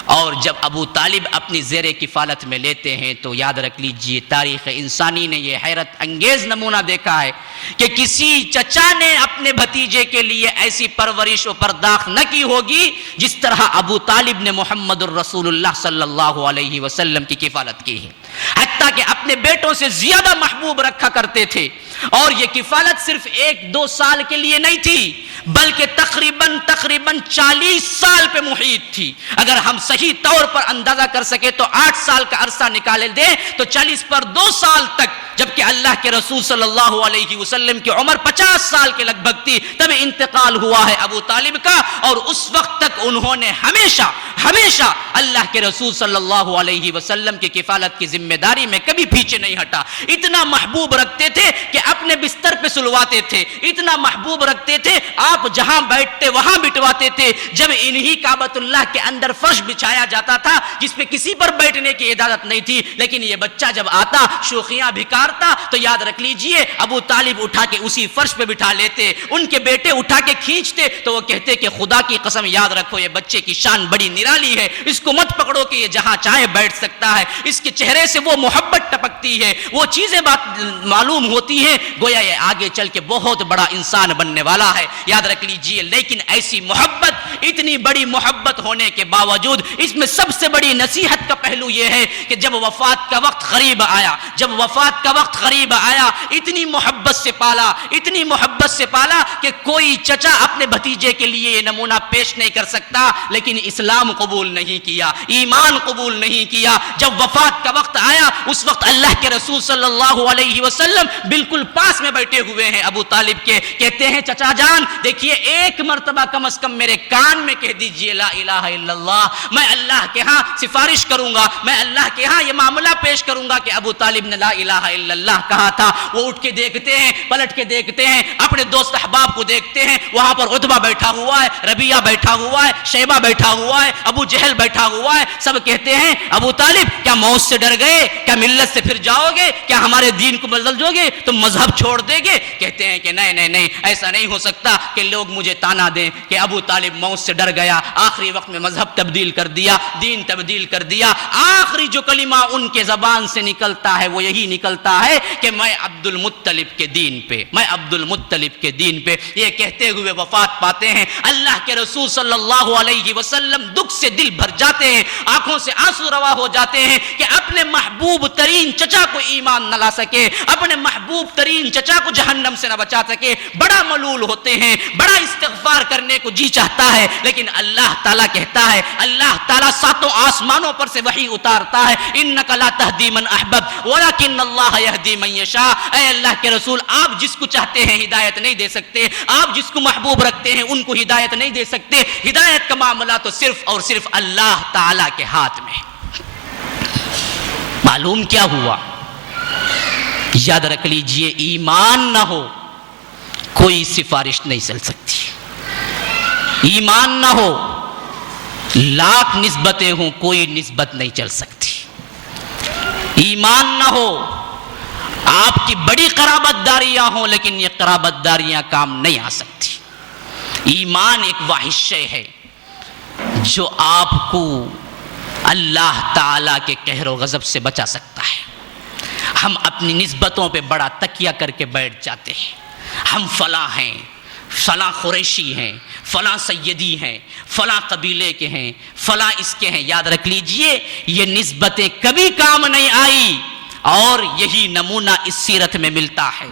اور جب ابو طالب اپنی زیر کفالت میں لیتے ہیں تو یاد رکھ لیجئے تاریخ انسانی نے یہ حیرت انگیز نمونہ دیکھا ہے کہ کسی چچا نے اپنے بھتیجے کے لیے ایسی پرورش و پرداخت نہ کی ہوگی جس طرح ابو طالب نے محمد الرسول اللہ صلی اللہ علیہ وسلم کی کفالت کی ہے، حتیٰ کہ اپنے بیٹوں سے زیادہ محبوب رکھا کرتے تھے۔ اور یہ کفالت صرف 1-2 سال کے لیے نہیں تھی بلکہ تقریباً 40 سال پہ محیط تھی۔ اگر ہم صحیح طور پر اندازہ کر سکے تو 8 سال کا عرصہ نکالے دیں تو 40 پر 2 سال تک جبکہ اللہ کے رسول صلی اللہ علیہ وسلم کی عمر 50 سال کے لگ بھگ تھی تب انتقال ہوا ہے ابو طالب کا، اور اس وقت تک انہوں نے ہمیشہ اللہ کے رسول صلی اللہ علیہ وسلم کی کفالت کی ذمہ داری میں کبھی پیچھے نہیں ہٹا. اتنا محبوب رکھتے تھے کہ اپنے بستر پہ سلواتے تھے، اتنا محبوب رکھتے تھے آپ جہاں بیٹھتے وہاں بٹواتے تھے. جب انہی کعبۃ اللہ کے اندر فرش بچھایا جاتا تھا جس پہ کسی پر بیٹھنے کی اجازت نہیں تھی، لیکن یہ بچہ جب آتا شوخیاں بھکارتا تو یاد رکھ لیجئے ابو طالب اٹھا کے اسی فرش پہ بٹھا لیتے. ان کے بیٹے اٹھا کے کھینچتے تو وہ کہتے کہ خدا کی قسم یاد رکھو یہ بچے کی شان بڑی نرالی ہے، اس کو مت پکڑو کہ یہ جہاں چاہے بیٹھ سکتا ہے. اس کے چہرے سے وہ محبت ٹپکتی ہے، وہ چیزیں بات معلوم ہوتی ہیں گویا یہ آگے چل کے بہت بڑا انسان بننے والا ہے. یاد رکھ لیجئے. لیکن ایسی محبت، اتنی بڑی محبت ہونے کے باوجود اس میں سب سے بڑی نصیحت کا پہلو یہ ہے کہ جب وفات کا وقت قریب آیا اتنی محبت سے پالا کہ کوئی چچا اپنے بھتیجے کے لیے یہ نمونہ پیش نہیں کر سکتا. لیکن اسلام قبول نہیں کیا، ایمان قبول نہیں کیا. جب وفات کا وقت آیا اس وقت اللہ کے رسول صلی اللہ علیہ وسلم بالکل پاس میں بیٹھے ہوئے ہیں ابو طالب کے. کہتے ہیں چچا جان دیکھیے ایک مرتبہ کم از کم میرے کان میں کہہ دیجئے لا الہ الا اللہ، میں اللہ کے ہاں سفارش کروں گا، میں اللہ کے ہاں یہ معاملہ پیش کروں گا کہ ابو طالب نے لا الہ الا اللہ کہا تھا. وہ اٹھ کے دیکھتے ہیں، پلٹ کے دیکھتے ہیں، اپنے دوست احباب کو دیکھتے ہیں، وہاں پر عتبہ بیٹھا ہوا ہے، ربیعہ بیٹھا ہوا ہے، شیبہ بیٹھا ہوا ہے، ابو جہل بیٹھا ہوا ہے. سب کہتے ہیں ابو طالب کیا موت سے ڈر گئے؟ کیا ملت سے پھر جاؤ گے؟ کیا ہمارے دین کو بدل دو گے؟ تم مذہب چھوڑ دے گے؟ کہتے ہیں کہ نہیں ایسا نہیں ہو سکتا کہ لوگ مجھے تانا دیں کہ ابو طالب موت سے ڈر گیا، آخری وقت میں مذہب تبدیل کر دیا، دین تبدیل کر دیا. آخری جو کلمہ ان کے زبان سے نکلتا ہے وہ یہی نکلتا ہے کہ میں عبد المطلب کے دین پہ. یہ کہتے ہوئے وفات پاتے ہیں. اللہ کے رسول صلی اللہ علیہ وسلم دکھ سے دل بھر جاتے ہیں، آنکھوں سے آنسو روا ہو جاتے ہیں کہ اپنے محبوب ترین چچا کو ایمان نہ لا سکے، اپنے محبوب ترین چچا کو جہنم سے نہ بچا سکے. بڑا ملول ہوتے ہیں، بڑا استغفار کرنے کو جی چاہتا ہے، لیکن اللہ تعالیٰ کہتا ہے، اللہ تعالیٰ ساتوں آسمانوں پر سے وحی اتارتا ہے انک لا تہدی من احببت ولکن اللہ یہدی من یشاء. اے اللہ کے رسول آپ جس کو چاہتے ہیں ہدایت نہیں دے سکتے، آپ جس کو محبوب رکھتے ہیں ان کو ہدایت نہیں دے سکتے. ہدایت کا معاملہ تو صرف اور صرف اللہ تعالیٰ کے ہاتھ میں. معلوم کیا ہوا؟ یاد رکھ لیجئے ایمان نہ ہو کوئی سفارش نہیں چل سکتی. ایمان نہ ہو لاکھ نسبتیں ہوں کوئی نسبت نہیں چل سکتی. ایمان نہ ہو آپ کی بڑی قرابت داریاں ہوں لیکن یہ قرابت داریاں کام نہیں آ سکتی. ایمان ایک واحد شے ہے جو آپ کو اللہ تعالیٰ کے قہر و غضب سے بچا سکتا ہے. ہم اپنی نسبتوں پہ بڑا تکیہ کر کے بیٹھ جاتے ہیں. ہم فلاں ہیں، فلاں قریشی ہیں، فلاں سیدی ہیں، فلاں قبیلے کے ہیں، فلاں اس کے ہیں. یاد رکھ لیجئے یہ نسبتیں کبھی کام نہیں آئی، اور یہی نمونہ اس سیرت میں ملتا ہے.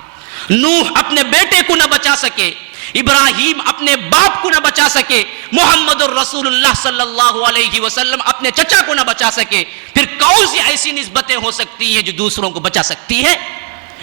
نوح اپنے بیٹے کو نہ بچا سکے، ابراہیم اپنے باپ کو نہ بچا سکے، محمد الرسول اللہ صلی اللہ علیہ وسلم اپنے چچا کو نہ بچا سکے. پھر کون سی ایسی نسبتیں ہو سکتی ہیں جو دوسروں کو بچا سکتی ہے؟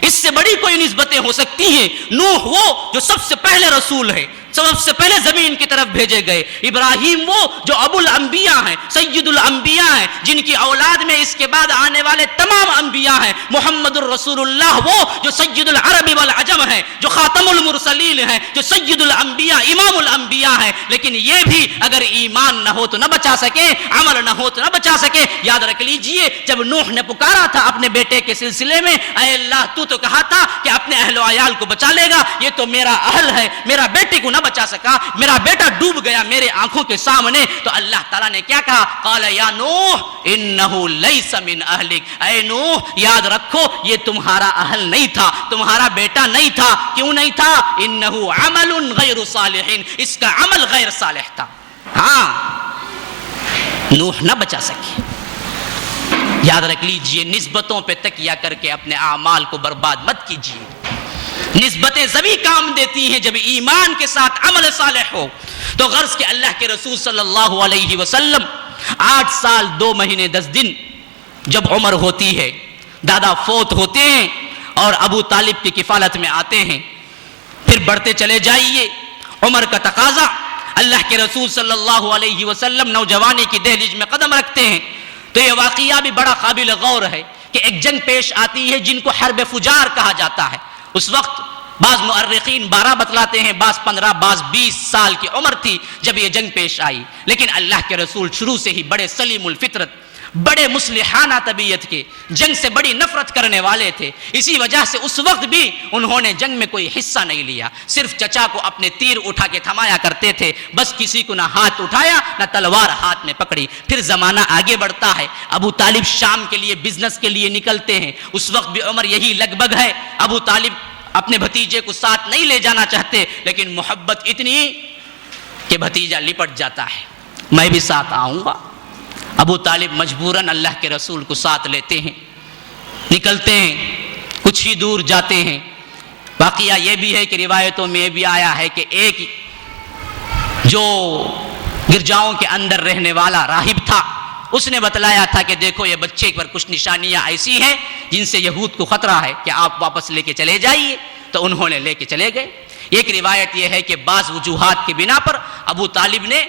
اس سے بڑی کوئی نسبتیں ہو سکتی ہیں؟ نوح وہ جو سب سے پہلے رسول ہے، سب سے پہلے زمین کی طرف بھیجے گئے. ابراہیم وہ جو ابو الانبیاء ہیں، سید الانبیاء ہیں، جن کی اولاد میں اس کے بعد آنے والے تمام انبیاء ہیں. محمد الرسول اللہ وہ جو سید العرب والعجم ہیں، جو خاتم المرسلین ہیں، جو سید الانبیاء امام الانبیاء ہیں. لیکن یہ بھی اگر ایمان نہ ہو تو نہ بچا سکے، عمل نہ ہو تو نہ بچا سکے. یاد رکھ لیجئے جب نوح نے پکارا تھا اپنے بیٹے کے سلسلے میں، اے اللہ تو کہا تھا کہ اپنے اہل و عیال کو بچا لے گا، یہ تو میرا اہل ہے، میرا بیٹے کو نہ بچا سکا، میرا بیٹا ڈوب گیا میرے آنکھوں کے سامنے. تو اللہ تعالیٰ نے کیا کہا؟ قال یا نوح انہو لیس من اہلک. اے نوح یاد رکھو یہ تمہارا اہل نہیں تھا، تمہارا بیٹا نہیں تھا. کیوں نہیں تھا؟ انہو عمل غیر صالح، اس کا عمل غیر صالح تھا. ہاں نوح نہ بچا سکے. یاد رکھ لیجئے نسبتوں پہ تکیہ کر کے اپنے اعمال کو برباد مت کیجئے. نسبتیں زبی کام دیتی ہیں جب ایمان کے ساتھ عمل صالح ہو. تو غرض کہ اللہ کے رسول صلی اللہ علیہ وسلم 8 سال 2 مہینے 10 دن جب عمر ہوتی ہے، دادا فوت ہوتے ہیں اور ابو طالب کی کفالت میں آتے ہیں. پھر بڑھتے چلے جائیے. عمر کا تقاضا، اللہ کے رسول صلی اللہ علیہ وسلم نوجوانی کی دہلیز میں قدم رکھتے ہیں. تو یہ واقعہ بھی بڑا قابل غور ہے کہ ایک جنگ پیش آتی ہے جن کو حرب فجار کہا جاتا ہے. اس وقت بعض مؤرخین 12 بتلاتے ہیں، بعض 15، بعض 20 سال کی عمر تھی جب یہ جنگ پیش آئی. لیکن اللہ کے رسول شروع سے ہی بڑے سلیم الفطرت، بڑے مصلحانہ طبیعت کے، جنگ سے بڑی نفرت کرنے والے تھے. اسی وجہ سے اس وقت بھی انہوں نے جنگ میں کوئی حصہ نہیں لیا. صرف چچا کو اپنے تیر اٹھا کے تھمایا کرتے تھے، بس کسی کو نہ ہاتھ اٹھایا نہ تلوار ہاتھ میں پکڑی. پھر زمانہ آگے بڑھتا ہے. ابو طالب شام کے لیے بزنس کے لیے نکلتے ہیں. اس وقت بھی عمر یہی لگ بھگ ہے. ابو طالب اپنے بھتیجے کو ساتھ نہیں لے جانا چاہتے، لیکن محبت اتنی کہ بھتیجا لپٹ جاتا ہے، میں بھی ساتھ آؤں گا. ابو طالب مجبوراً اللہ کے رسول کو ساتھ لیتے ہیں، نکلتے ہیں، کچھ ہی دور جاتے ہیں. واقعہ یہ بھی ہے کہ روایتوں میں یہ بھی آیا ہے کہ ایک جو گرجاؤں کے اندر رہنے والا راہب تھا، اس نے بتلایا تھا کہ دیکھو یہ بچے پر کچھ نشانیاں ایسی ہیں جن سے یہود کو خطرہ ہے کہ آپ واپس لے کے چلے جائیے. تو انہوں نے لے کے چلے گئے. ایک روایت یہ ہے کہ بعض وجوہات کی بنا پر ابو طالب نے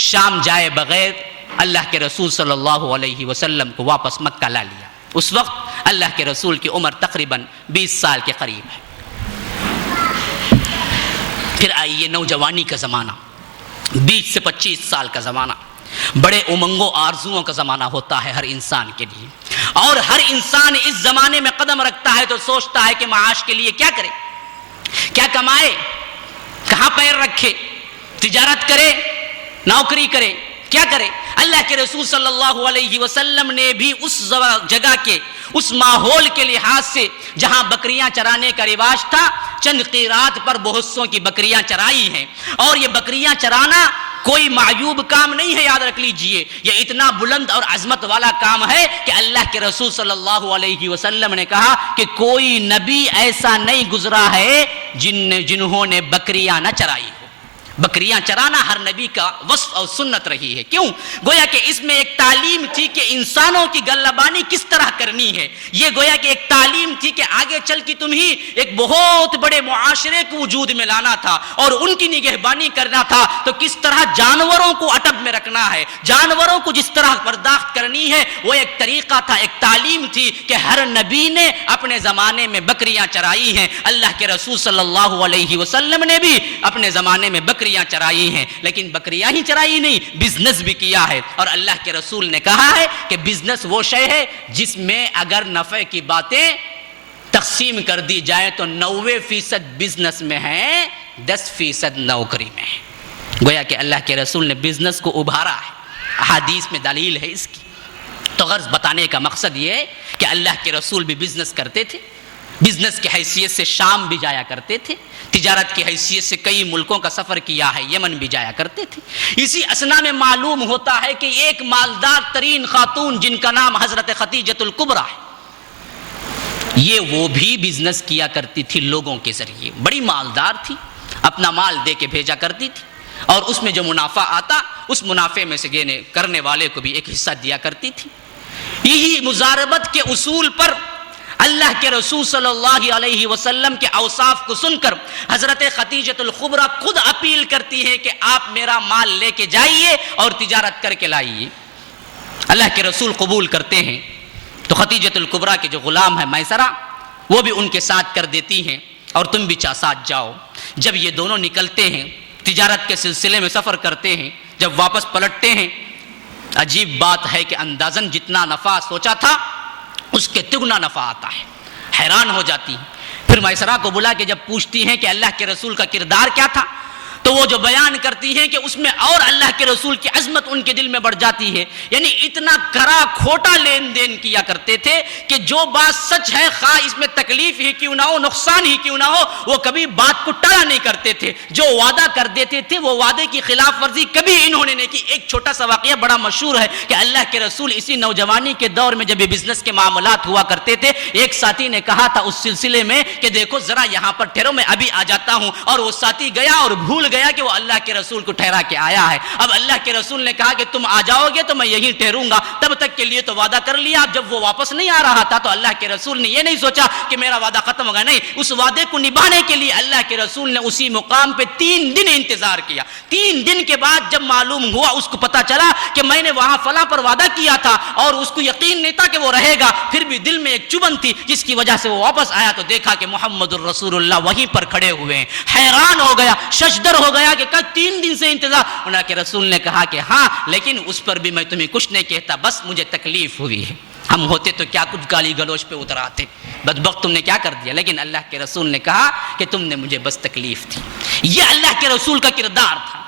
شام جائے بغیر اللہ کے رسول صلی اللہ علیہ وسلم کو واپس مکہ لا لیا. اس وقت اللہ کے رسول کی عمر تقریباً 20 سال کے قریب ہے. پھر آئیے نوجوانی کا زمانہ، 20 سے 25 سال کا زمانہ. بڑے امنگوں آرزوؤں کا زمانہ ہوتا ہے ہر انسان کے لیے، اور ہر انسان اس زمانے میں قدم رکھتا ہے تو سوچتا ہے کہ معاش کے لیے کیا کرے، کیا کمائے، کہاں پیر رکھے، تجارت کرے، نوکری کرے، کیا کرے. اللہ کے رسول صلی اللہ علیہ وسلم نے بھی اس جگہ کے، اس ماحول کے لحاظ سے جہاں بکریاں چرانے کا رواج تھا، چند قیرات پر بہت سوں کی بکریاں چرائی ہیں. اور یہ بکریاں چرانا کوئی معیوب کام نہیں ہے، یاد رکھ لیجئے. یہ اتنا بلند اور عظمت والا کام ہے کہ اللہ کے رسول صلی اللہ علیہ وسلم نے کہا کہ کوئی نبی ایسا نہیں گزرا ہے جنہوں نے بکریاں نہ چرائی ہو. بکریاں چرانا ہر نبی کا وصف اور سنت رہی ہے. کیوں؟ گویا کہ اس میں ایک تعلیم تھی کہ انسانوں کی گلہبانی کس طرح کرنی ہے. یہ گویا کہ ایک تعلیم تھی کہ آگے چل کے تمہیں ایک بہت بڑے معاشرے کو وجود میں لانا تھا اور ان کی نگہبانی کرنا تھا. تو کس طرح جانوروں کو اٹب میں رکھنا ہے، جانوروں کو جس طرح پرداخت کرنی ہے، وہ ایک طریقہ تھا، ایک تعلیم تھی کہ ہر نبی نے اپنے زمانے میں بکریاں چرائی ہیں. اللہ کے رسول صلی اللہ علیہ وسلم نے بھی اپنے زمانے میں بکریاں چرائی ہیں. لیکن بکریاں ہی چرائی نہیں، بزنس بھی کیا ہے. اور اللہ کے رسول نے کہا ہے کہ بزنس وہ شے ہے جس میں اگر نفع کی باتیں تقسیم کر دی جائیں تو 90% بزنس میں ہے، 10% نوکری میں ہے. گویا کہ اللہ کے رسول نے بزنس کو ابھارا ہے. احادیث میں دلیل ہے اس کی. تو غرض بتانے کا مقصد یہ ہے کہ اللہ کے رسول بھی بزنس کرتے تھے. بزنس کی حیثیت سے شام بھی جایا کرتے تھے، تجارت کی حیثیت سے کئی ملکوں کا سفر کیا ہے، یمن بھی جایا کرتے تھے. اسی اسنا میں معلوم ہوتا ہے کہ ایک مالدار ترین خاتون جن کا نام حضرت خدیجۃ الکبریٰ ہے، یہ وہ بھی بزنس کیا کرتی تھی لوگوں کے ذریعے. بڑی مالدار تھی، اپنا مال دے کے بھیجا کرتی تھی، اور اس میں جو منافع آتا اس منافع میں سے کرنے والے کو بھی ایک حصہ دیا کرتی تھی. یہی مزاربت کے اصول پر اللہ کے رسول صلی اللہ علیہ وسلم کے اوصاف کو سن کر حضرت خدیجۃ الکبریٰ خود اپیل کرتی ہے کہ آپ میرا مال لے کے جائیے اور تجارت کر کے لائیے. اللہ کے رسول قبول کرتے ہیں. تو خدیجۃ الکبریٰ کے جو غلام ہے میسرہ، وہ بھی ان کے ساتھ کر دیتی ہیں اور تم بھی ساتھ جاؤ. جب یہ دونوں نکلتے ہیں، تجارت کے سلسلے میں سفر کرتے ہیں، جب واپس پلٹتے ہیں، عجیب بات ہے کہ اندازاً جتنا نفع سوچا تھا اس کے تگنا نفع آتا ہے. حیران ہو جاتی ہیں. پھر میسرہ کو بلا کے جب پوچھتی ہیں کہ اللہ کے رسول کا کردار کیا تھا، تو وہ جو بیان کرتی ہیں کہ اس میں اور اللہ کے رسول کی عظمت ان کے دل میں بڑھ جاتی ہے. یعنی اتنا کرا کھوٹا لین دین کیا کرتے تھے کہ جو بات سچ ہے، خواہ اس میں تکلیف ہی کیوں نہ ہو، نقصان ہی کیوں نہ ہو، وہ کبھی بات کو ٹالا نہیں کرتے تھے. جو وعدہ کر دیتے تھے وہ وعدے کی خلاف ورزی کبھی انہوں نے نہیں کی. ایک چھوٹا سا واقعہ بڑا مشہور ہے کہ اللہ کے رسول اسی نوجوانی کے دور میں جب یہ بزنس کے معاملات ہوا کرتے تھے، ایک ساتھی نے کہا تھا اس سلسلے میں کہ دیکھو ذرا یہاں پر ٹھہرو، میں ابھی آ جاتا ہوں. اور وہ ساتھی گیا اور بھول گیا کہ وہ اللہ کے رسول کو ٹھہرا کے آیا ہے. اب اللہ کے رسول نے کہا کہ تم آ جاؤ گے تو میں یہیں ٹھہروں گا. تب تک کے لیے تو وعدہ کر لیا. اب جب وہ واپس نہیں آ رہا تھا تو اللہ کے رسول نے یہ نہیں سوچا کہ میرا وعدہ ختم ہو گیا. نہیں, اس وعدے کو نبھانے کے لیے اللہ کے رسول نے اسی مقام پہ 3 دن انتظار کیا. 3 دن کے بعد جب معلوم ہوا, اس کو پتا چلا کہ میں نے وہاں فلاں پر وعدہ کیا تھا, اور اس کو یقین نہیں تھا کہ وہ رہے گا, پھر بھی دل میں ایک چبھن تھی جس کی وجہ سے وہ واپس آیا تو دیکھا کہ محمد الرسول اللہ وہیں پر کھڑے ہوئے ہیں. حیران ہو گیا, ششدر ہو گیا کہ 3 دن سے انتظار. اللہ کے رسول نے کہا کہ ہاں, لیکن اس پر بھی میں تمہیں کچھ نہیں کہتا, بس مجھے تکلیف ہوئی ہے. ہم ہوتے تو کیا کچھ گالی گلوچ پہ اتر آتے, بدبخت تم نے کیا کر دیا. لیکن اللہ کے رسول نے کہا کہ تم نے مجھے بس تکلیف تھی. یہ اللہ کے رسول کا کردار تھا.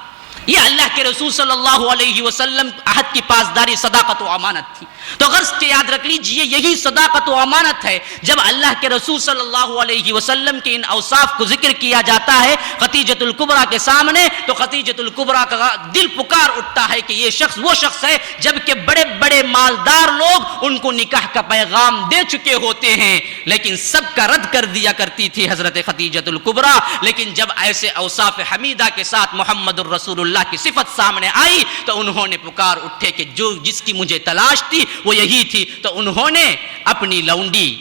یہ اللہ کے رسول صلی اللہ علیہ وسلم عہد کی پاسداری, صداقت و امانت تھی. تو غرض کے یاد رکھ لیجئے, یہی صداقت و امانت ہے. جب اللہ کے رسول صلی اللہ علیہ وسلم کے ان اوصاف کو ذکر کیا جاتا ہے خدیجۃ الکبریٰ کے سامنے, تو خدیجۃ الکبریٰ کا دل پکار اٹھتا ہے کہ یہ شخص وہ شخص ہے جبکہ بڑے بڑے مالدار لوگ ان کو نکاح کا پیغام دے چکے ہوتے ہیں, لیکن سب کا رد کر دیا کرتی تھی حضرت خدیجۃ الکبریٰ. لیکن جب ایسے اوصاف حمیدہ کے ساتھ محمد الرسول اللہ کی صفت سامنے آئی تو انہوں نے پکار اٹھے کہ جو جس کی مجھے تلاش تھی وہ یہی تھی. تو انہوں نے اپنی لونڈی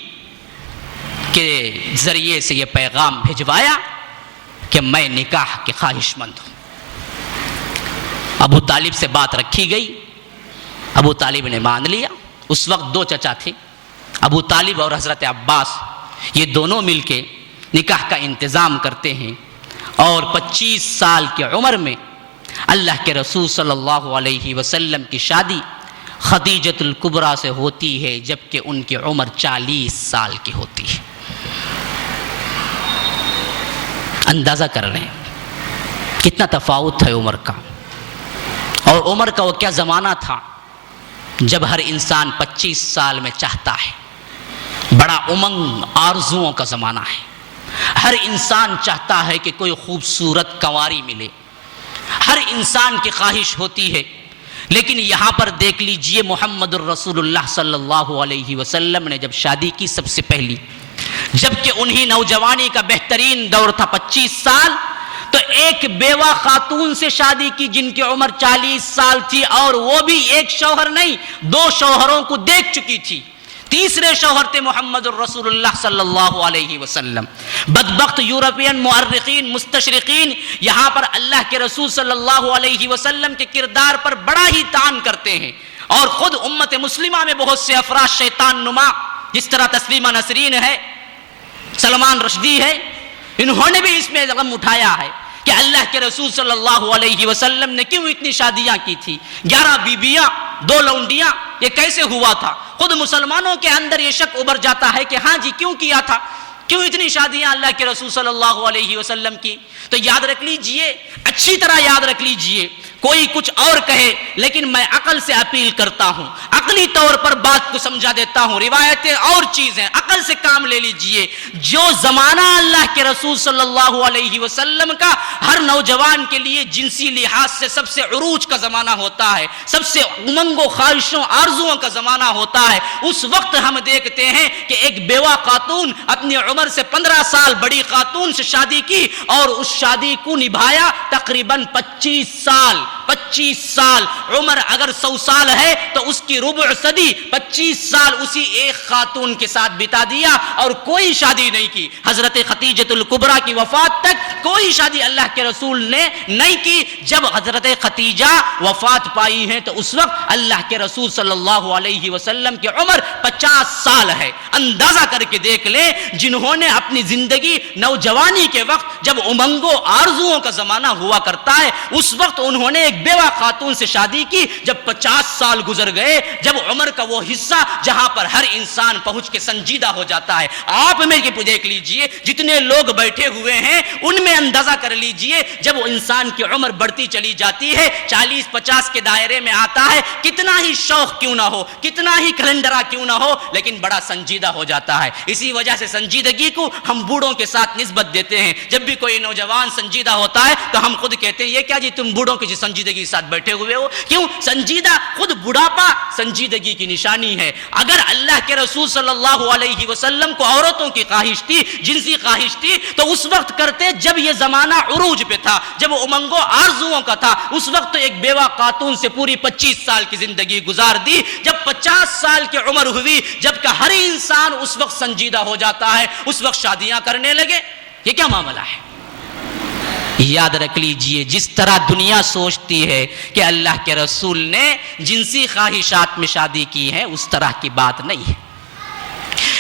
کے ذریعے سے یہ پیغام بھجوایا کہ میں نکاح کے خواہش مند ہوں. ابو طالب سے بات رکھی گئی, ابو طالب نے مان لیا. اس وقت 2 چچا تھے, ابو طالب اور حضرت عباس. یہ دونوں مل کے نکاح کا انتظام کرتے ہیں, اور 25 سال کی عمر میں اللہ کے رسول صلی اللہ علیہ وسلم کی شادی خدیجۃ الکبریٰ سے ہوتی ہے, جبکہ ان کی عمر 40 سال کی ہوتی ہے. اندازہ کر رہے ہیں کتنا تفاوت ہے عمر کا. اور عمر کا وہ کیا زمانہ تھا جب ہر انسان 25 سال میں چاہتا ہے. بڑا امنگ آرزوؤں کا زمانہ ہے. ہر انسان چاہتا ہے کہ کوئی خوبصورت کنواری ملے, ہر انسان کی خواہش ہوتی ہے. لیکن یہاں پر دیکھ لیجئے محمد الرسول اللہ صلی اللہ علیہ وسلم نے جب شادی کی سب سے پہلی, جبکہ انہی نوجوانی کا بہترین دور تھا 25 سال, تو ایک بیوہ خاتون سے شادی کی جن کی عمر 40 سال تھی, اور وہ بھی ایک شوہر نہیں 2 شوہروں کو دیکھ چکی تھی. تیسرے شوہر تھے محمد الرسول اللہ صلی اللہ علیہ وسلم. بدبخت یورپین مؤرخین مستشرقین یہاں پر اللہ کے رسول صلی اللہ علیہ وسلم کے کردار پر بڑا ہی طعن کرتے ہیں, اور خود امت مسلمہ میں بہت سے افراد شیطان نما, جس طرح تسلیمہ نسرین ہے, سلمان رشدی ہے, انہوں نے بھی اس میں رقم اٹھایا ہے کہ اللہ کے رسول صلی اللہ علیہ وسلم نے کیوں اتنی شادیاں کی تھی, 11 بیبیاں 2 لونڈیاں, یہ کیسے ہوا تھا. خود مسلمانوں کے اندر یہ شک ابھر جاتا ہے کہ ہاں جی کیوں کیا تھا, کیوں اتنی شادیاں اللہ کے رسول صلی اللہ علیہ وسلم کی. تو یاد رکھ لیجئے, اچھی طرح یاد رکھ لیجئے, کوئی کچھ اور کہے لیکن میں عقل سے اپیل کرتا ہوں, عقلی طور پر بات کو سمجھا دیتا ہوں. روایتیں اور چیزیں, عقل سے کام لے لیجئے. جو زمانہ اللہ کے رسول صلی اللہ علیہ وسلم کا ہر نوجوان کے لیے جنسی لحاظ سے سب سے عروج کا زمانہ ہوتا ہے, سب سے امنگ و خواہشوں آرزوؤں کا زمانہ ہوتا ہے, اس وقت ہم دیکھتے ہیں کہ ایک بیوہ خاتون اپنی عمر سے 15 سال بڑی خاتون سے شادی کی, اور اس شادی کو نبھایا تقریباً 25 سال. 25 سال عمر اگر 100 سال ہے تو اس کی ربع صدی 25 سال اسی ایک خاتون کے ساتھ بتا دیا, اور کوئی شادی نہیں کی. حضرت خدیجۃ الکبریٰ کی وفات تک کوئی شادی اللہ کے رسول نے نہیں کی. جب حضرت خدیجہ وفات پائی ہیں تو اس وقت اللہ کے رسول صلی اللہ علیہ وسلم کی عمر 50 سال ہے. اندازہ کر کے دیکھ لیں, جنہوں نے اپنی زندگی نوجوانی کے وقت جب امنگوں آرزوؤں کا زمانہ ہوا کرتا ہے, اس وقت انہوں نے ایک بیوہ خاتون سے شادی کی. جب 50 سال گزر گئے, جب عمر کا وہ حصہ جہاں پر ہر انسان پہنچ کے سنجیدہ ہو جاتا ہے, آپ میں یہ دیکھ لیجئے جتنے لوگ بیٹھے ہوئے ہیں ان میں اندازہ کر لیجئے, جب انسان کی عمر بڑھتی چلی جاتی ہے 40-50 کے دائرے میں آتا ہے, کتنا ہی شوق کیوں نہ ہو, کتنا ہی کلندرا کیوں نہ ہو, لیکن بڑا سنجیدہ ہو جاتا ہے. اسی وجہ سے سنجیدگی کو ہم بوڑھوں کے ساتھ نسبت دیتے ہیں. جب بھی کوئی نوجوان سنجیدہ ہوتا ہے تو ہم خود کہتے ہیں یہ کیا جی تم بوڑھوں کی سنجیدگی سنجیدگی ساتھ بیٹھے ہوئے ہو؟ کیوں؟ سنجیدہ، خود بڑھاپا سنجیدگی کی نشانی ہے۔ اگر اللہ کے رسول صلی اللہ علیہ وسلم کو عورتوں کی خواہش تھی، جنسی خواہش تھی، تو اس وقت کرتے جب یہ زمانہ عروج پہ تھا، جب امنگ و آرزوؤں کا تھا۔ اس وقت ایک بیوہ خاتون سے پوری 25 سال کی زندگی گزار دی۔ جب 50 سال کی عمر ہوئی، جب کہ ہر انسان اس وقت سنجیدہ ہو جاتا ہے، اس وقت شادیاں کرنے لگے۔ یہ کیا معاملہ ہے؟ یاد رکھ لیجئے، جس طرح دنیا سوچتی ہے کہ اللہ کے رسول نے جنسی خواہشات میں شادی کی ہے، اس طرح کی بات نہیں ہے۔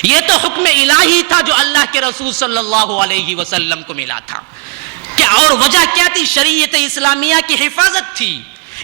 یہ تو حکم الہی تھا جو اللہ کے رسول صلی اللہ علیہ وسلم کو ملا تھا۔ اور وجہ کیا تھی؟ شریعت اسلامیہ کی حفاظت تھی۔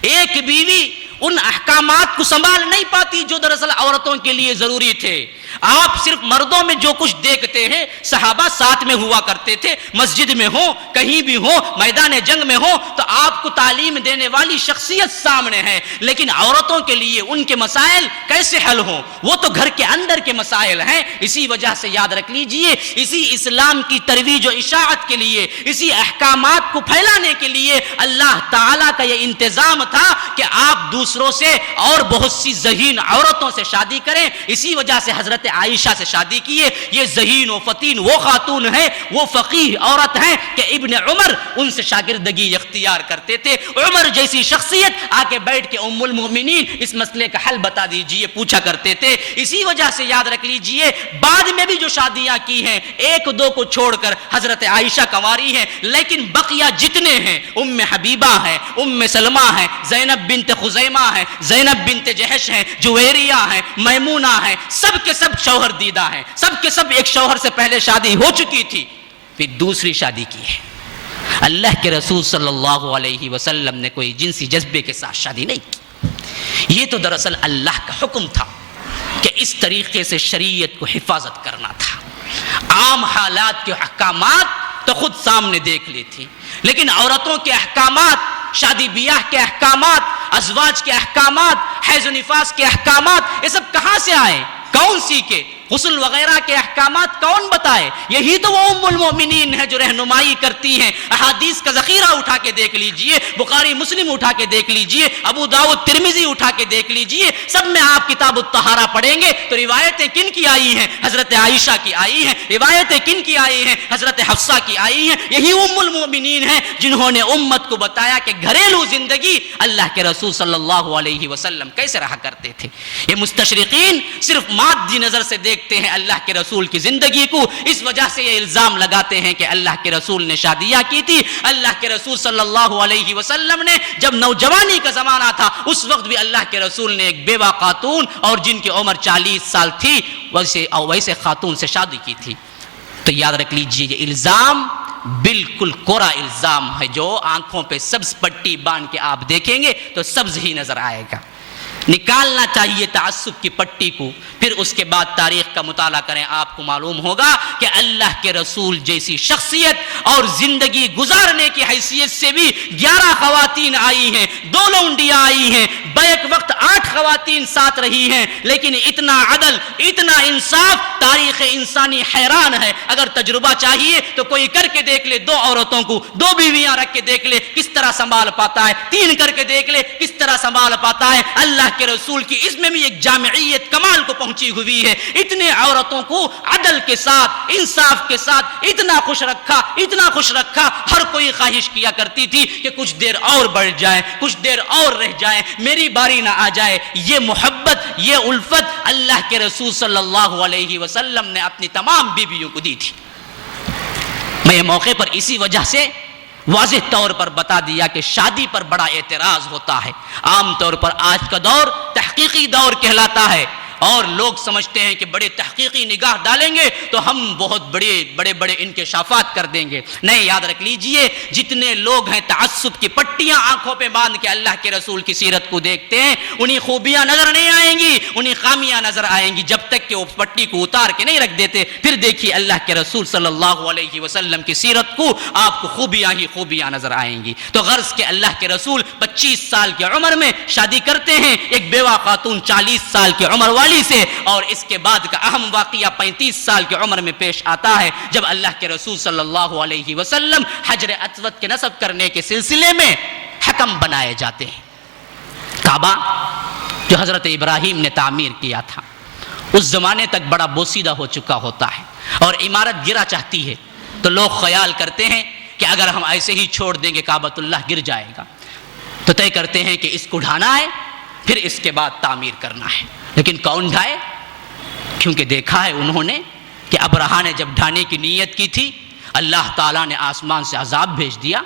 ایک بیوی ان احکامات کو سنبھال نہیں پاتی جو دراصل عورتوں کے لیے ضروری تھے۔ آپ صرف مردوں میں جو کچھ دیکھتے ہیں، صحابہ ساتھ میں ہوا کرتے تھے، مسجد میں ہو، کہیں بھی ہو، میدان جنگ میں ہو، تو آپ کو تعلیم دینے والی شخصیت سامنے ہے، لیکن عورتوں کے لیے ان کے مسائل کیسے حل ہوں؟ وہ تو گھر کے اندر کے مسائل ہیں۔ اسی وجہ سے یاد رکھ لیجئے، اسی اسلام کی ترویج و اشاعت کے لیے، اسی احکامات کو پھیلانے کے لیے اللہ تعالیٰ کا یہ انتظام تھا کہ آپ دوسروں سے اور بہت سی ذہین عورتوں سے شادی کریں۔ اسی وجہ سے حضرت عائشہ سے شادی کیے۔ یہ ذہین و فتین وہ خاتون ہیں، وہ فقیہ عورت ہیں کہ ابن عمر ان سے شاگردگی اختیار کرتے تھے۔ عمر جیسی شخصیت آ کے بیٹھ کے ام المؤمنین اس مسئلے کا حل بتا دیجئے پوچھا کرتے تھے۔ اسی وجہ سے یاد رکھ لیجئے، بعد میں بھی جو شادیاں کی ہیں، ایک دو کو چھوڑ کر حضرت عائشہ کنواری ہیں، لیکن بقیہ جتنے ہیں، ام حبیبہ ہیں، ام سلمہ ہیں، زینب بنت خزیمہ ہیں، زینب بنت جہش ہیں، جویریہ ہیں، میمونہ ہیں، سب کے سب شوہر دیدہ ہیں، سب کے سب ایک شوہر سے پہلے شادی ہو چکی تھی، پھر دوسری شادی کی ہے۔ اللہ کے رسول صلی اللہ علیہ وسلم نے کوئی جنسی جذبے کے ساتھ شادی نہیں کی۔ یہ تو دراصل اللہ کا حکم تھا کہ اس طریقے سے شریعت کو حفاظت کرنا تھا۔ عام حالات کے احکامات تو خود سامنے دیکھ لی تھی، لیکن عورتوں کے احکامات، شادی بیاہ کے احکامات، ازواج کے احکامات، حیض و نفاس کے احکامات، یہ سب کہاں سے آئے؟ کون سیکھے؟ غسل وغیرہ کے احکامات کون بتائے؟ یہی تو وہ ام المؤمنین ہے جو رہنمائی کرتی ہیں۔ احادیث کا ذخیرہ اٹھا کے دیکھ لیجئے، بخاری مسلم اٹھا کے دیکھ لیجئے، ابو داؤد ترمذی اٹھا کے دیکھ لیجئے، سب میں آپ کتاب الطہارہ پڑھیں گے تو روایتیں کن کی آئی ہیں؟ حضرت عائشہ کی آئی ہیں۔ روایتیں کن کی آئی ہیں؟ حضرت حفصہ کی آئی ہیں۔ یہی ام المؤمنین ہیں جنہوں نے امت کو بتایا کہ گھریلو زندگی اللہ کے رسول صلی اللہ علیہ وسلم کیسے رہا کرتے تھے۔ یہ مستشرقین صرف مادی نظر سے دیکھتے ہیں اللہ کے رسول کی زندگی کو، اس وجہ سے یہ الزام لگاتے ہیں کہ اللہ کے رسول نے شادیاں کی تھی۔ اللہ کے رسول صلی اللہ علیہ وسلم نے جب نوجوانی کا زمانہ تھا، اس وقت بھی اللہ کے رسول نے ایک بیوہ خاتون اور جن کی عمر 40 سال تھی ویسے خاتون سے شادی کی تھی۔ تو یاد رکھ لیجئے، یہ الزام بالکل کوڑا الزام ہے، جو آنکھوں پہ سبز پٹی باندھ کے آپ دیکھیں گے تو سبز ہی نظر آئے گا۔ نکالنا چاہیے تعصب کی پٹی کو، پھر اس کے بعد تاریخ کا مطالعہ کریں، آپ کو معلوم ہوگا کہ اللہ کے رسول جیسی شخصیت اور زندگی گزارنے کی حیثیت سے بھی 11 خواتین آئی ہیں، 2 لونڈیاں آئی ہیں، بیک وقت 8 خواتین ساتھ رہی ہیں، لیکن اتنا عدل، اتنا انصاف، تاریخ انسانی حیران ہے۔ اگر تجربہ چاہیے تو کوئی کر کے دیکھ لے، 2 عورتوں کو 2 بیویاں رکھ کے دیکھ لے کس طرح سنبھال پاتا ہے، 3 کر کے دیکھ لے کس طرح سنبھال پاتا ہے۔ اللہ کے رسول کی اس میں بھی ایک جامعیت کمال کو پہنچی ہوئی ہے۔ اتنے عورتوں کو عدل کے ساتھ، انصاف کے ساتھ اتنا خوش رکھا، اتنا خوش رکھا، ہر کوئی خواہش کیا کرتی تھی کہ کچھ دیر اور بڑھ جائے، کچھ دیر اور رہ جائے، میری باری نہ آ جائے۔ یہ محبت، یہ الفت اللہ کے رسول صلی اللہ علیہ وسلم نے اپنی تمام بیویوں کو دی تھی۔ میں یہ موقع پر اسی وجہ سے واضح طور پر بتا دیا کہ شادی پر بڑا اعتراض ہوتا ہے۔ عام طور پر آج کا دور تحقیقی دور کہلاتا ہے، اور لوگ سمجھتے ہیں کہ بڑے تحقیقی نگاہ ڈالیں گے تو ہم بہت بڑے انکشافات کر دیں گے۔ نہیں، یاد رکھ لیجئے، جتنے لوگ ہیں تعصب کی پٹیاں آنکھوں پہ باندھ کے اللہ کے رسول کی سیرت کو دیکھتے ہیں، انہیں خوبیاں نظر نہیں آئیں گی، انہیں خامیاں نظر آئیں گی، جب تک کہ وہ پٹی کو اتار کے نہیں رکھ دیتے۔ پھر دیکھیے اللہ کے رسول صلی اللہ علیہ وسلم کی سیرت کو، آپ کو خوبیاں ہی خوبیاں نظر آئیں گی۔ تو غرض کہ اللہ کے رسول 25 سال کی عمر میں شادی کرتے ہیں ایک بیوہ خاتون 40 سال کی عمر والی سے، اور اس کے بعد کا اہم واقعہ 35 سال کی عمر میں پیش آتا ہے، جب اللہ کے رسول صلی اللہ علیہ وسلم حجر اسود کے نصب کرنے کے سلسلے میں حکم بنائے جاتے ہیں۔ کعبہ جو حضرت ابراہیم نے تعمیر کیا تھا اس زمانے تک بڑا بوسیدہ ہو چکا ہوتا ہے، اور عمارت گرا چاہتی ہے تو لوگ خیال کرتے ہیں کہ اگر ہم ایسے ہی چھوڑ دیں گے کعبۃ اللہ گر جائے گا، تو طے کرتے ہیں کہ اس کو ڈھانا ہے، پھر اس کے بعد تعمیر کرنا ہے۔ لیکن کون ڈھائے؟ کیونکہ دیکھا ہے انہوں نے کہ ابرہہ نے جب ڈھانے کی نیت کی تھی اللہ تعالیٰ نے آسمان سے عذاب بھیج دیا۔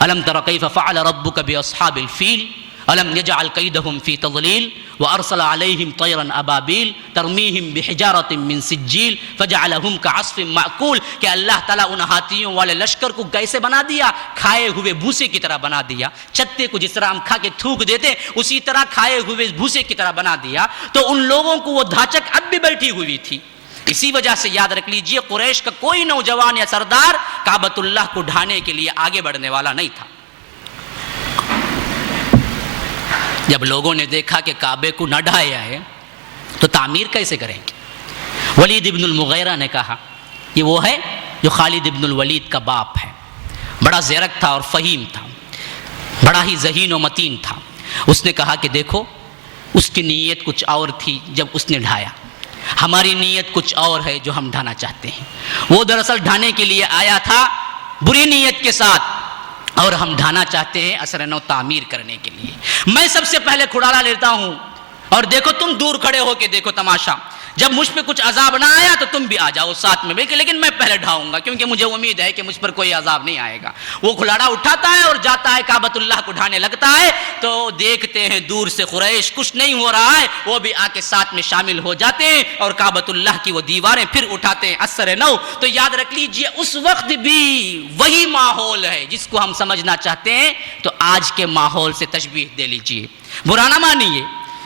الم تر کیف فعل ربک باصحاب الفیل الم یجعل کیدہم فی تضلیل وارسل علیہم طیرا ابابیل ترمیہم بحجارۃ من سجیل فجعلہم کعصف مأکول، کہ اللہ تعالیٰ ان ہاتھیوں والے لشکر کو کیسے بنا دیا؟ کھائے ہوئے بھوسے کی طرح بنا دیا۔ چتے کو جس طرح ہم کھا کے تھوک دیتے اسی طرح کھائے ہوئے بھوسے کی طرح بنا دیا۔ تو ان لوگوں کو وہ دھاچک اب بھی بیٹھی ہوئی تھی۔ اسی وجہ سے یاد رکھ لیجئے قریش کا کوئی نوجوان یا سردار کعبۃ اللہ کو ڈھانے کے لیے آگے بڑھنے والا نہیں تھا۔ جب لوگوں نے دیکھا کہ کعبے کو نہ ڈھایا ہے تو تعمیر کیسے کریں گے؟ ولید ابن المغیرہ نے کہا، یہ وہ ہے جو خالد ابن الولید کا باپ ہے، بڑا زیرک تھا اور فہیم تھا، بڑا ہی ذہین و متین تھا۔ اس نے کہا کہ دیکھو اس کی نیت کچھ اور تھی جب اس نے ڈھایا، ہماری نیت کچھ اور ہے جو ہم ڈھانا چاہتے ہیں۔ وہ دراصل ڈھانے کے لیے آیا تھا بری نیت کے ساتھ، اور ہم ڈھانا چاہتے ہیں اثر نو تعمیر کرنے کے لیے۔ میں سب سے پہلے کھڑالا لیتا ہوں، اور دیکھو تم دور کھڑے ہو کے دیکھو تماشا، جب مجھ پہ کچھ عذاب نہ آیا تو تم بھی آ جاؤ ساتھ میں، لیکن میں پہلے ڈھاؤں گا کیونکہ مجھے امید ہے کہ مجھ پر کوئی عذاب نہیں آئے گا۔ وہ کھلاڑا اٹھاتا ہے اور جاتا ہے کعبۃ اللہ کو ڈھانے لگتا ہے، تو دیکھتے ہیں دور سے قریش کچھ نہیں ہو رہا ہے، وہ بھی آ کے ساتھ میں شامل ہو جاتے ہیں اور کعبۃ اللہ کی وہ دیواریں پھر اٹھاتے ہیں اثر نو۔ تو یاد رکھ لیجئے اس وقت بھی وہی ماحول ہے جس کو ہم سمجھنا چاہتے ہیں، تو آج کے ماحول سے تشبیہ دے لیجئے، برا نہ مانیے۔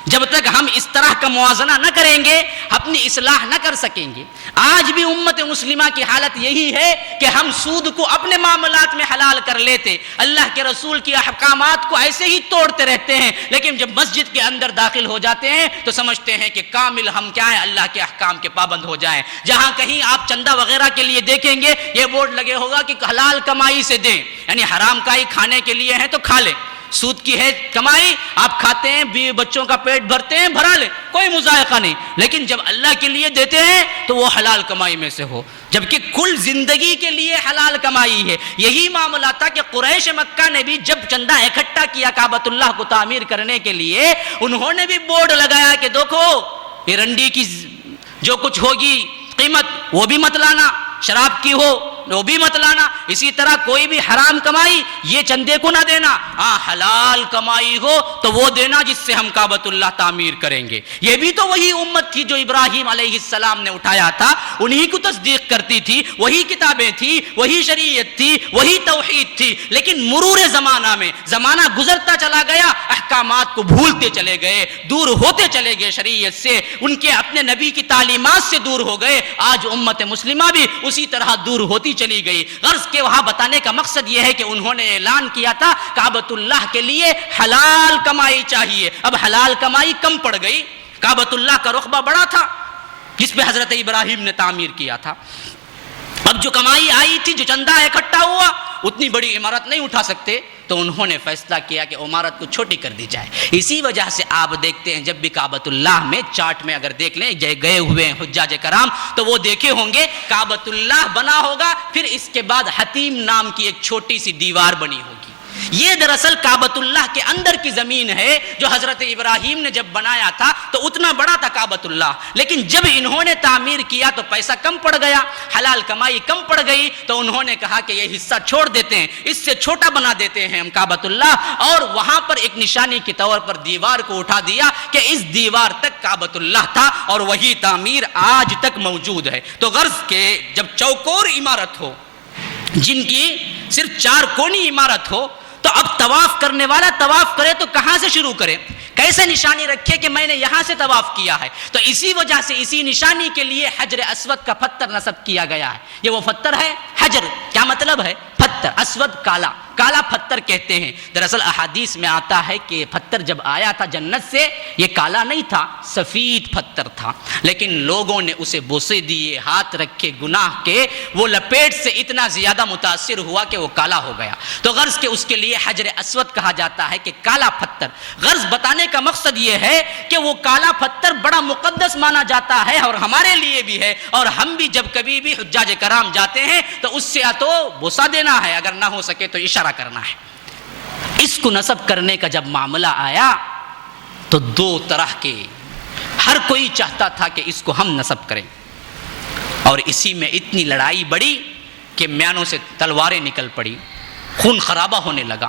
جب تک ہم اس طرح کا موازنہ نہ کریں گے اپنی اصلاح نہ کر سکیں گے۔ آج بھی امت مسلمہ کی حالت یہی ہے کہ ہم سود کو اپنے معاملات میں حلال کر لیتے، اللہ کے رسول کی احکامات کو ایسے ہی توڑتے رہتے ہیں، لیکن جب مسجد کے اندر داخل ہو جاتے ہیں تو سمجھتے ہیں کہ کامل ہم کیا ہیں، اللہ کے احکام کے پابند ہو جائیں۔ جہاں کہیں آپ چندہ وغیرہ کے لیے دیکھیں گے یہ بورڈ لگے ہوگا کہ حلال کمائی سے دیں، یعنی حرام کائی کھانے کے لیے ہے تو کھا لیں، سود کی ہے کمائی، آپ کھاتے ہیں، بیوی بچوں کا پیٹ بھرتے ہیں، بھرا لیں، کوئی مذائقہ نہیں، لیکن جب اللہ کے لیے دیتے ہیں تو وہ حلال کمائی میں سے ہو، جبکہ کل زندگی کے لیے حلال کمائی ہے۔ یہی معاملہ تھا کہ قریش مکہ نے بھی جب چندہ اکٹھا کیا کعبۃ اللہ کو تعمیر کرنے کے لیے، انہوں نے بھی بورڈ لگایا کہ دیکھو یہ رنڈی کی جو کچھ ہوگی قیمت وہ بھی مت لانا، شراب کی ہو وہ بھی مت لانا، اسی طرح کوئی بھی حرام کمائی یہ چندے کو نہ دینا، ہاں حلال کمائی ہو تو وہ دینا جس سے ہم کعبۃ اللہ تعمیر کریں گے۔ یہ بھی تو وہی امت تھی جو ابراہیم علیہ السلام نے اٹھایا تھا، انہی کو تصدیق کرتی تھی، وہی کتابیں تھی، وہی شریعت تھی، وہی توحید تھی، لیکن مرور زمانہ میں زمانہ گزرتا چلا گیا، احکامات کو بھولتے چلے گئے، دور ہوتے چلے گئے شریعت سے، ان کے اپنے نبی کی تعلیمات سے دور ہو گئے۔ آج امت مسلمہ بھی اسی طرح دور ہوتی چلی گئی۔ غرض کے وہاں بتانے کا مقصد یہ ہے کہ انہوں نے اعلان کیا تھا کعبۃ اللہ کے لیے حلال کمائی چاہیے۔ اب حلال کمائی کم پڑ گئی، کعبۃ اللہ کا رقبہ بڑا تھا جس پہ حضرت ابراہیم نے تعمیر کیا تھا، اب جو کمائی آئی تھی، جو چندہ اکٹھا ہوا، اتنی بڑی عمارت نہیں اٹھا سکتے، تو انہوں نے فیصلہ کیا کہ عمارت کو چھوٹی کر دی جائے۔ اسی وجہ سے آپ دیکھتے ہیں جب بھی کعبۃ اللہ میں چارٹ میں اگر دیکھ لیں گئے ہوئے ہیں حجاج کرام تو وہ دیکھے ہوں گے کعبۃ اللہ بنا ہوگا، پھر اس کے بعد حتیم نام کی ایک چھوٹی سی دیوار بنی ہوگی۔ یہ دراصل کعبۃ اللہ کے اندر کی زمین ہے جو حضرت ابراہیم نے جب بنایا تھا تو اتنا بڑا تھا کعبۃ اللہ، لیکن جب انہوں نے تعمیر کیا تو پیسہ کم پڑ گیا، حلال کمائی کم پڑ گئی، تو انہوں نے کہا کہ یہ حصہ چھوڑ دیتے ہیں، اس سے چھوٹا بنا دیتے ہیں ہم کعبۃ اللہ، اور وہاں پر ایک نشانی کے طور پر دیوار کو اٹھا دیا کہ اس دیوار تک کعبۃ اللہ تھا، اور وہی تعمیر آج تک موجود ہے۔ تو غرض کے جب چوکور عمارت ہو، جن کی صرف 4 کونی عمارت ہو، تو اب طواف کرنے والا طواف کرے تو کہاں سے شروع کرے، کیسے نشانی رکھے کہ میں نے یہاں سے طواف کیا ہے؟ تو اسی وجہ سے اسی نشانی کے لیے حجر اسود کا پتھر نصب کیا گیا ہے۔ یہ وہ پتھر ہے، حجر کیا مطلب ہے؟ پتھر، اسود کالا، کالا پتھر کہتے ہیں. دراصل احادیث میں آتا ہے کہ یہ پتھر جب آیا تھا جنت سے یہ کالا نہیں تھا، سفید پتھر تھا، لیکن لوگوں نے اسے بوسے دیے، ہاتھ رکھے، گناہ کے، وہ لپیٹ سے اتنا زیادہ متاثر ہوا کہ وہ کالا ہو گیا. تو غرض کہ اس کے لیے حجر اسود کہا جاتا ہے کہ کالا پتھر. غرض بتانے کا مقصد یہ ہے کہ وہ کالا پتھر بڑا مقدس مانا جاتا ہے اور ہمارے لیے بھی ہے، اور ہم بھی جب کبھی بھی حجاج کرام جاتے ہیں تو اس سے یا تو بوسا دینا ہے، اگر نہ ہو سکے تو اشارہ کرنا ہے. اس کو نصب کرنے کا جب معاملہ آیا تو دو طرح کے، ہر کوئی چاہتا تھا کہ اس کو ہم نصب کریں، اور اسی میں اتنی لڑائی بڑھی کہ میانوں سے تلواریں نکل پڑی، خون خرابہ ہونے لگا.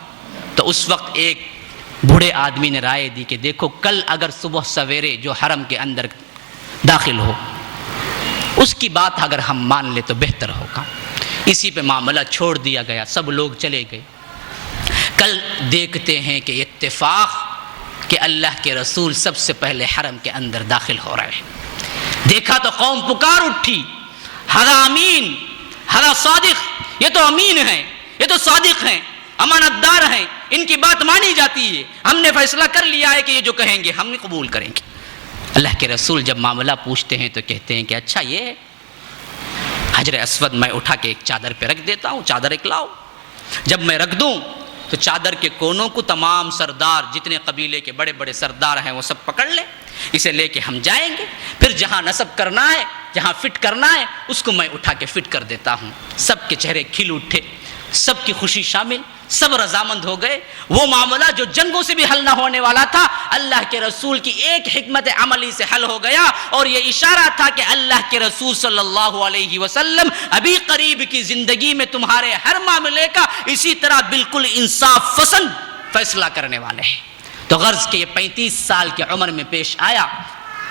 تو اس وقت ایک بوڑھے آدمی نے رائے دی کہ دیکھو کل اگر صبح سویرے جو حرم کے اندر داخل ہو اس کی بات اگر ہم مان لے تو بہتر ہوگا. اسی پہ معاملہ چھوڑ دیا گیا، سب لوگ چلے گئے. کل دیکھتے ہیں کہ اتفاق کہ اللہ کے رسول سب سے پہلے حرم کے اندر داخل ہو رہے ہیں. دیکھا تو قوم پکار اٹھی، ہذا امین، ہذا صادق، یہ تو امین ہیں، یہ تو صادق ہیں، امانت دار ہیں، ان کی بات مانی جاتی ہے، ہم نے فیصلہ کر لیا ہے کہ یہ جو کہیں گے ہم نے قبول کریں گے. اللہ کے رسول جب معاملہ پوچھتے ہیں تو کہتے ہیں کہ اچھا یہ ہے، حجر اسود میں اٹھا کے ایک چادر پہ رکھ دیتا ہوں، چادر ایک لاؤ. جب میں رکھ دوں تو چادر کے کونوں کو تمام سردار، جتنے قبیلے کے بڑے بڑے سردار ہیں وہ سب پکڑ لیں، اسے لے کے ہم جائیں گے، پھر جہاں نصب کرنا ہے، جہاں فٹ کرنا ہے اس کو میں اٹھا کے فٹ کر دیتا ہوں. سب کے چہرے کھل اٹھے، سب کی خوشی شامل، سب رضامند ہو گئے. وہ معاملہ جو جنگوں سے بھی حل نہ ہونے والا تھا اللہ کے رسول کی ایک حکمت عملی سے حل ہو گیا، اور یہ اشارہ تھا کہ اللہ کے رسول صلی اللہ علیہ وسلم ابھی قریب کی زندگی میں تمہارے ہر معاملے کا اسی طرح بالکل انصاف پسند فیصلہ کرنے والے ہیں. تو غرض کہ یہ 35 سال کی عمر میں پیش آیا.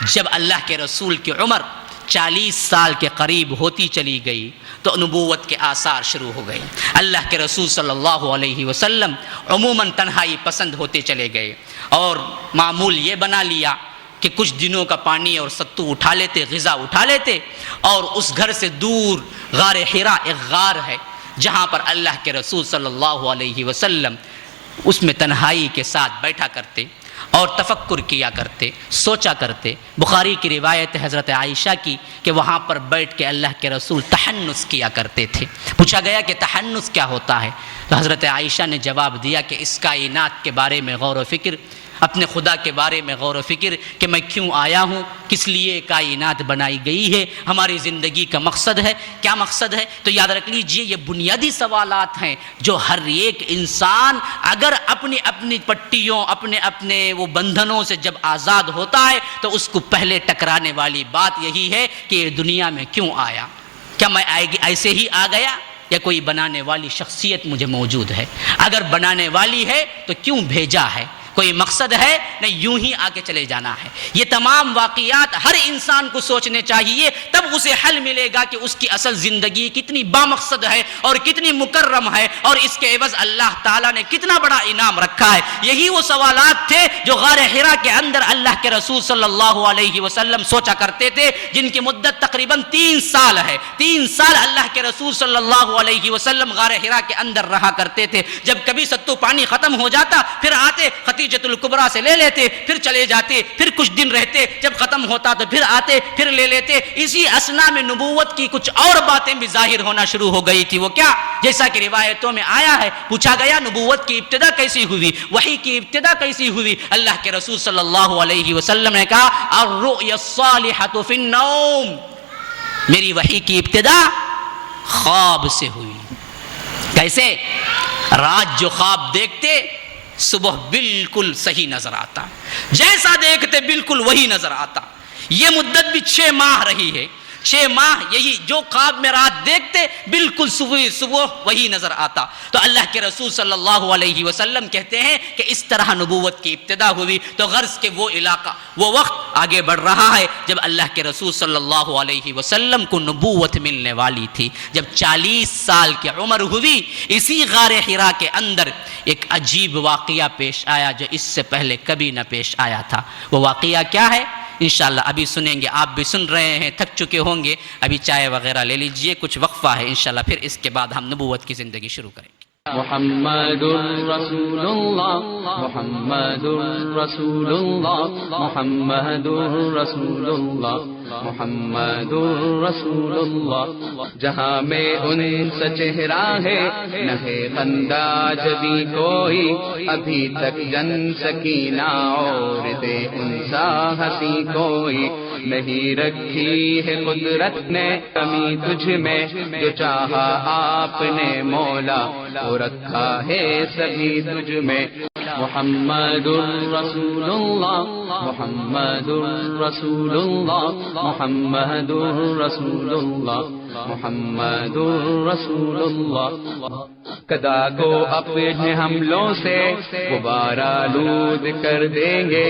جب اللہ کے رسول کی عمر 40 سال کے قریب ہوتی چلی گئی تو نبوت کے آثار شروع ہو گئے. اللہ کے رسول صلی اللہ علیہ وسلم عموماً تنہائی پسند ہوتے چلے گئے، اور معمول یہ بنا لیا کہ کچھ دنوں کا پانی اور ستو اٹھا لیتے، غذا اٹھا لیتے، اور اس گھر سے دور غار حرا ایک غار ہے جہاں پر اللہ کے رسول صلی اللہ علیہ وسلم اس میں تنہائی کے ساتھ بیٹھا کرتے اور تفکر کیا کرتے، سوچا کرتے. بخاری کی روایت حضرت عائشہ کی کہ وہاں پر بیٹھ کے اللہ کے رسول تحنس کیا کرتے تھے. پوچھا گیا کہ تحنس کیا ہوتا ہے؟ تو حضرت عائشہ نے جواب دیا کہ اس کائنات کے بارے میں غور و فکر، اپنے خدا کے بارے میں غور و فکر کہ میں کیوں آیا ہوں، کس لیے کائنات بنائی گئی ہے، ہماری زندگی کا مقصد ہے، کیا مقصد ہے. تو یاد رکھ لیجئے یہ بنیادی سوالات ہیں جو ہر ایک انسان اگر اپنی اپنی پٹیوں، اپنے اپنے وہ بندھنوں سے جب آزاد ہوتا ہے تو اس کو پہلے ٹکرانے والی بات یہی ہے کہ یہ دنیا میں کیوں آیا. کیا میں ایسے ہی آ گیا یا کوئی بنانے والی شخصیت مجھے موجود ہے؟ اگر بنانے والی ہے تو کیوں بھیجا ہے؟ کوئی مقصد ہے؟ نہیں، یوں ہی آگے چلے جانا ہے. یہ تمام واقعات ہر انسان کو سوچنے چاہیے، تب اسے حل ملے گا کہ اس کی اصل زندگی کتنی بامقصد ہے اور کتنی مکرم ہے، اور اس کے عوض اللہ تعالیٰ نے کتنا بڑا انعام رکھا ہے. یہی وہ سوالات تھے جو غار حرا کے اندر اللہ کے رسول صلی اللہ علیہ وسلم سوچا کرتے تھے، جن کی مدت تقریباً 3 سال ہے. 3 سال اللہ کے رسول صلی اللہ علیہ وسلم غار حرا کے اندر رہا کرتے تھے. جب کبھی ستو پانی ختم ہو جاتا پھر آتے خدیجۃ الکبریٰ سے لے لیتے، پھر چلے جاتے، پھر کچھ دن رہتے، جب ختم ہوتا تو پھر آتے، پھر لے لیتے. اسی اثنا میں نبوت کی کچھ اور باتیں بھی ظاہر ہونا شروع ہو گئی تھی. وہ کیا؟ جیسا کہ روایتوں میں آیا ہے، پوچھا گیا نبوت کی ابتدا کیسی ہوئی، وحی کی ابتدا کیسی ہوئی. اللہ کے رسول صلی اللہ علیہ وسلم نے کہا الرؤیا الصالحۃ فی النوم، میری وحی کی ابتدا خواب سے ہوئی. کیسے؟ رات جو خواب دیکھتے صبح بالکل صحیح نظر آتا، جیسا دیکھتے بالکل وہی نظر آتا. یہ مدت بھی 6 ماہ رہی ہے. 6 ماہ یہی جو خواب میں رات دیکھتے بالکل صبح وہی نظر آتا. تو اللہ کے رسول صلی اللہ علیہ وسلم کہتے ہیں کہ اس طرح نبوت کی ابتدا ہوئی. تو غرض کہ وہ علاقہ، وہ وقت آگے بڑھ رہا ہے جب اللہ کے رسول صلی اللہ علیہ وسلم کو نبوت ملنے والی تھی. جب 40 سال کی عمر ہوئی، اسی غار حرا کے اندر ایک عجیب واقعہ پیش آیا جو اس سے پہلے کبھی نہ پیش آیا تھا. وہ واقعہ کیا ہے انشاءاللہ ابھی سنیں گے. آپ بھی سن رہے ہیں، تھک چکے ہوں گے، ابھی چائے وغیرہ لے لیجئے، کچھ وقفہ ہے، انشاءاللہ پھر اس کے بعد ہم نبوت کی زندگی شروع کریں گے. محمد رسول اللہ محمد رسول اللہ محمد رسول اللہ محمد رسول اللہ جہاں میں ان سے چہرہ ہے نہ ہے انداز بھی کوئی ابھی تک جن سکینہ اور دے ان سا ہنسی کوئی نہیں رکھی ہے قدرت نے کمی تجھ میں جو چاہا آپ نے مولا وہ رکھا ہے سبھی تجھ میں محمد رسول اللہ محمد رسول اللہ محمد رسول اللہ محمد رسول اللہ قضا کو اپنے حملوں سے غبار آلود کر دیں گے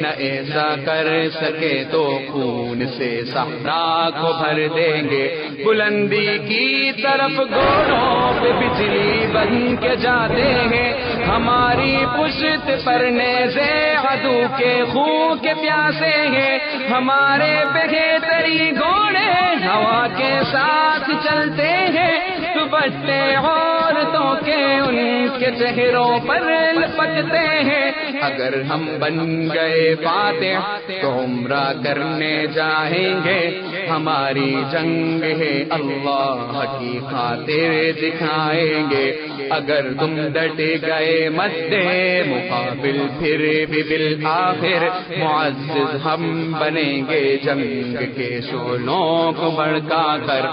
نہ ایسا کر سکے تو خون سے صحرا کو بھر دیں گے بلندی کی طرف گھوڑوں پہ بجلی بن کے جاتے ہیں ہماری پشت پر نیزے عدو کے خون کے پیاسے ہیں ہمارے بہتری گھوڑے ہوا کے ساتھ چلتے ہیں دوپٹے عورتوں کے ان کے چہروں پر لپٹتے ہیں اگر ہم بن گئے فاتح تو عمرہ کرنے جائیں گے ہماری جنگ ہے اللہ کی خاطر دکھائیں گے اگر تم ڈٹ گئے مدے مقابل پھر بھی بالآخر معزز ہم بنیں گے جنگ کے شعلوں کو بھڑکا کر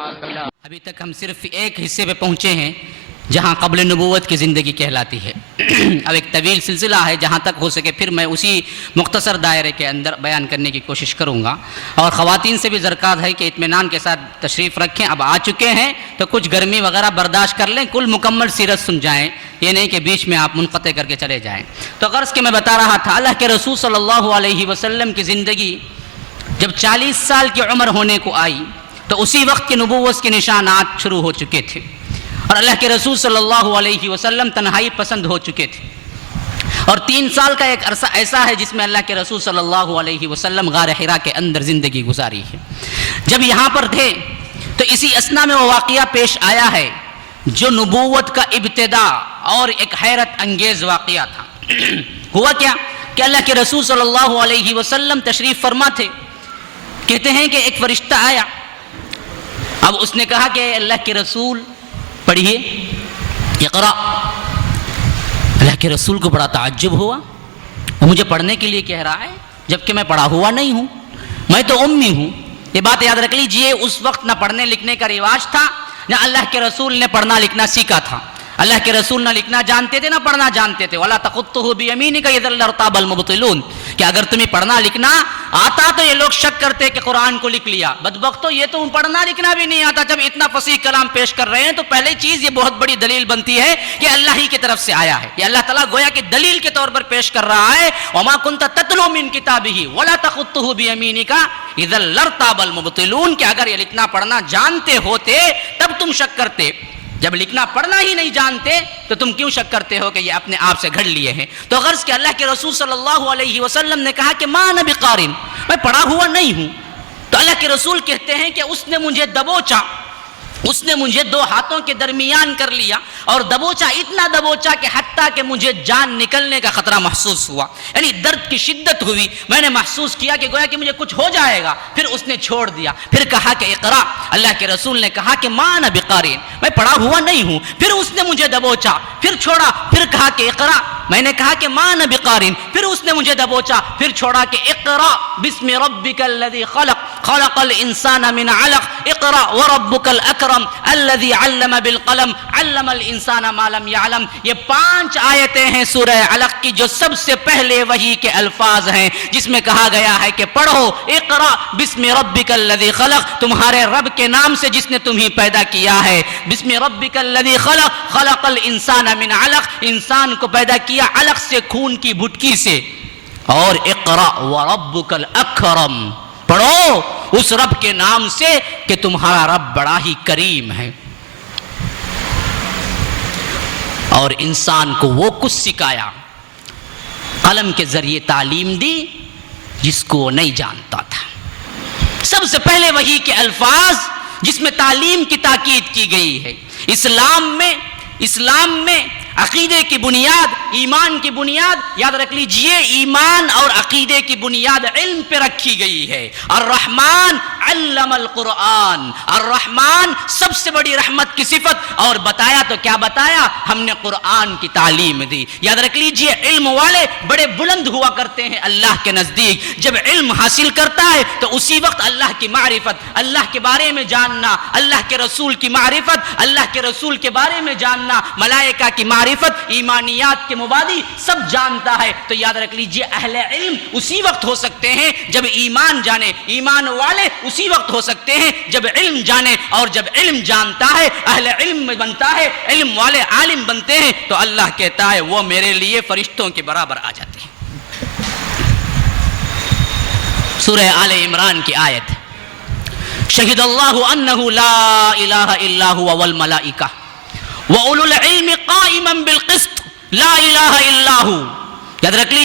ابھی تک ہم صرف ایک حصے پہ پہنچے ہیں جہاں قبل نبوت کی زندگی کہلاتی ہے اب ایک طویل سلسلہ ہے جہاں تک ہو سکے پھر میں اسی مختصر دائرے کے اندر بیان کرنے کی کوشش کروں گا اور خواتین سے بھی درکار ہے کہ اطمینان کے ساتھ تشریف رکھیں اب آ چکے ہیں تو کچھ گرمی وغیرہ برداشت کر لیں کل مکمل سیرت سن جائیں یہ نہیں کہ بیچ میں آپ منقطع کر کے چلے جائیں تو غرض کہ میں بتا رہا تھا اللہ کے رسول صلی اللہ علیہ وسلم کی زندگی جب 40 سال کی عمر ہونے کو آئی تو اسی وقت کی نبوت کے نشانات شروع ہو چکے تھے اور اللہ کے رسول صلی اللہ علیہ وسلم تنہائی پسند ہو چکے تھے اور 3 سال کا ایک عرصہ ایسا ہے جس میں اللہ کے رسول صلی اللہ علیہ وسلم غار حرا کے اندر زندگی گزاری ہے جب یہاں پر تھے تو اسی اثنا میں وہ واقعہ پیش آیا ہے جو نبوت کا ابتدا اور ایک حیرت انگیز واقعہ تھا ہوا کیا کہ اللہ کے رسول صلی اللہ علیہ وسلم تشریف فرما تھے کہتے ہیں کہ ایک فرشتہ آیا اب اس نے کہا کہ اللہ کے رسول پڑھیے اقرا اللہ کے رسول کو بڑا تعجب ہوا وہ مجھے پڑھنے کے لیے کہہ رہا ہے جبکہ میں پڑھا ہوا نہیں ہوں میں تو امی ہوں یہ بات یاد رکھ لیجئے اس وقت نہ پڑھنے لکھنے کا رواج تھا نہ اللہ کے رسول نے پڑھنا لکھنا سیکھا تھا اللہ کے رسول نہ لکھنا جانتے تھے نہ پڑھنا جانتے تھے وَلَا تَخُطُّهُ بِيَمِينِكَ إِذًا لَارْتَابَ الْمُبْطِلُونَ کہ اگر تمہیں پڑھنا لکھنا آتا تو یہ لوگ شک کرتے کہ قرآن کو لکھ لیا بدبختو یہ تو پڑھنا لکھنا بھی نہیں آتا جب اتنا فصیح کلام پیش کر رہے ہیں تو پہلی چیز یہ بہت بڑی دلیل بنتی ہے کہ اللہ ہی کی طرف سے آیا ہے یہ اللہ تعالیٰ گویا کہ دلیل کے طور پر پیش کر رہا ہے وَمَا كُنْتَ تَتْلُو مِن كِتَابِهِ وَلَا تَخُطُّهُ بِيَمِينِكَ إِذًا لَارْتَابَ الْمُبْطِلُونَ کہ اگر یہ لکھنا پڑھنا جانتے ہوتے تب تم شک کرتے جب لکھنا پڑھنا ہی نہیں جانتے تو تم کیوں شک کرتے ہو کہ یہ اپنے آپ سے گھڑ لیے ہیں تو غرض کہ اللہ کے رسول صلی اللہ علیہ وسلم نے کہا کہ ما انا بقارن میں پڑھا ہوا نہیں ہوں تو اللہ کے رسول کہتے ہیں کہ اس نے مجھے دبوچا اس نے مجھے 2 ہاتھوں کے درمیان کر لیا اور دبوچا اتنا دبوچا کہ حتیٰ کہ مجھے جان نکلنے کا خطرہ محسوس ہوا یعنی درد کی شدت ہوئی میں نے محسوس کیا کہ گویا کہ مجھے کچھ ہو جائے گا پھر اس نے چھوڑ دیا پھر کہا کہ اقرا اللہ کے رسول نے کہا کہ ما انا بقارئ میں پڑھا ہوا نہیں ہوں پھر اس نے مجھے دبوچا پھر چھوڑا پھر کہا کہ اقرا میں نے کہا کہ ما انا بقارئ پھر اس نے مجھے دبوچا پھر چھوڑا کہ اقرا بسم ربک الذی خلق خلق الانسان من علق اقرا وربک الاکرم الذی علم بالقلم علم الانسان ما لم يعلم یہ 5 آیتیں ہیں سورہ علق کی جو سب سے پہلے وحی کے الفاظ ہیں جس میں کہا گیا ہے کہ پڑھو اقرا بسم ربک الذی خلق تمہارے رب کے نام سے جس نے تمہیں پیدا کیا ہے بسم ربک الذی خلق خلق الانسان من علق انسان کو پیدا کیا علق سے خون کی بھٹکی سے اور اقرا وربک الاکرم پڑھو اس رب کے نام سے کہ تمہارا رب بڑا ہی کریم ہے اور انسان کو وہ کچھ سکھایا قلم کے ذریعے تعلیم دی جس کو وہ نہیں جانتا تھا سب سے پہلے وحی کے الفاظ جس میں تعلیم کی تاکید کی گئی ہے اسلام میں اسلام میں عقیدے کی بنیاد، ایمان کی بنیاد، یاد رکھ لیجئے ایمان اور عقیدے کی بنیاد علم پہ رکھی گئی ہے۔ الرحمن علم القرآن، الرحمن سب سے بڑی رحمت کی صفت، اور بتایا تو کیا بتایا؟ ہم نے قرآن کی تعلیم دی۔ یاد رکھ لیجئے علم والے بڑے بلند ہوا کرتے ہیں اللہ کے نزدیک۔ جب علم حاصل کرتا ہے تو اسی وقت اللہ کی معرفت، اللہ کے بارے میں جاننا، اللہ کے رسول کی معرفت، اللہ کے رسول کے بارے میں جاننا، ملائکہ کی معرفت، ایمانیات کے مبادی سب جانتا ہے۔ تو یاد رکھ لیجئے اہل علم اسی وقت ہو سکتے ہیں جب ایمان جانے، ایمان والے اسی وقت ہو سکتے ہیں جب علم جانے، اور جب علم جانتا ہے اہل علم بنتا ہے، علم والے عالم بنتے ہیں، تو اللہ کہتا ہے وہ میرے لیے فرشتوں کے برابر آ جاتے ہیں۔ سورہ آل عمران کی آیت، شہد اللہ انہ لا الہ الا هو والملائکہ وَأُولُو الْعِلْمِ قَائِمًا بِالْقِسْطِ لا الہ الا ہو۔ یاد رکھ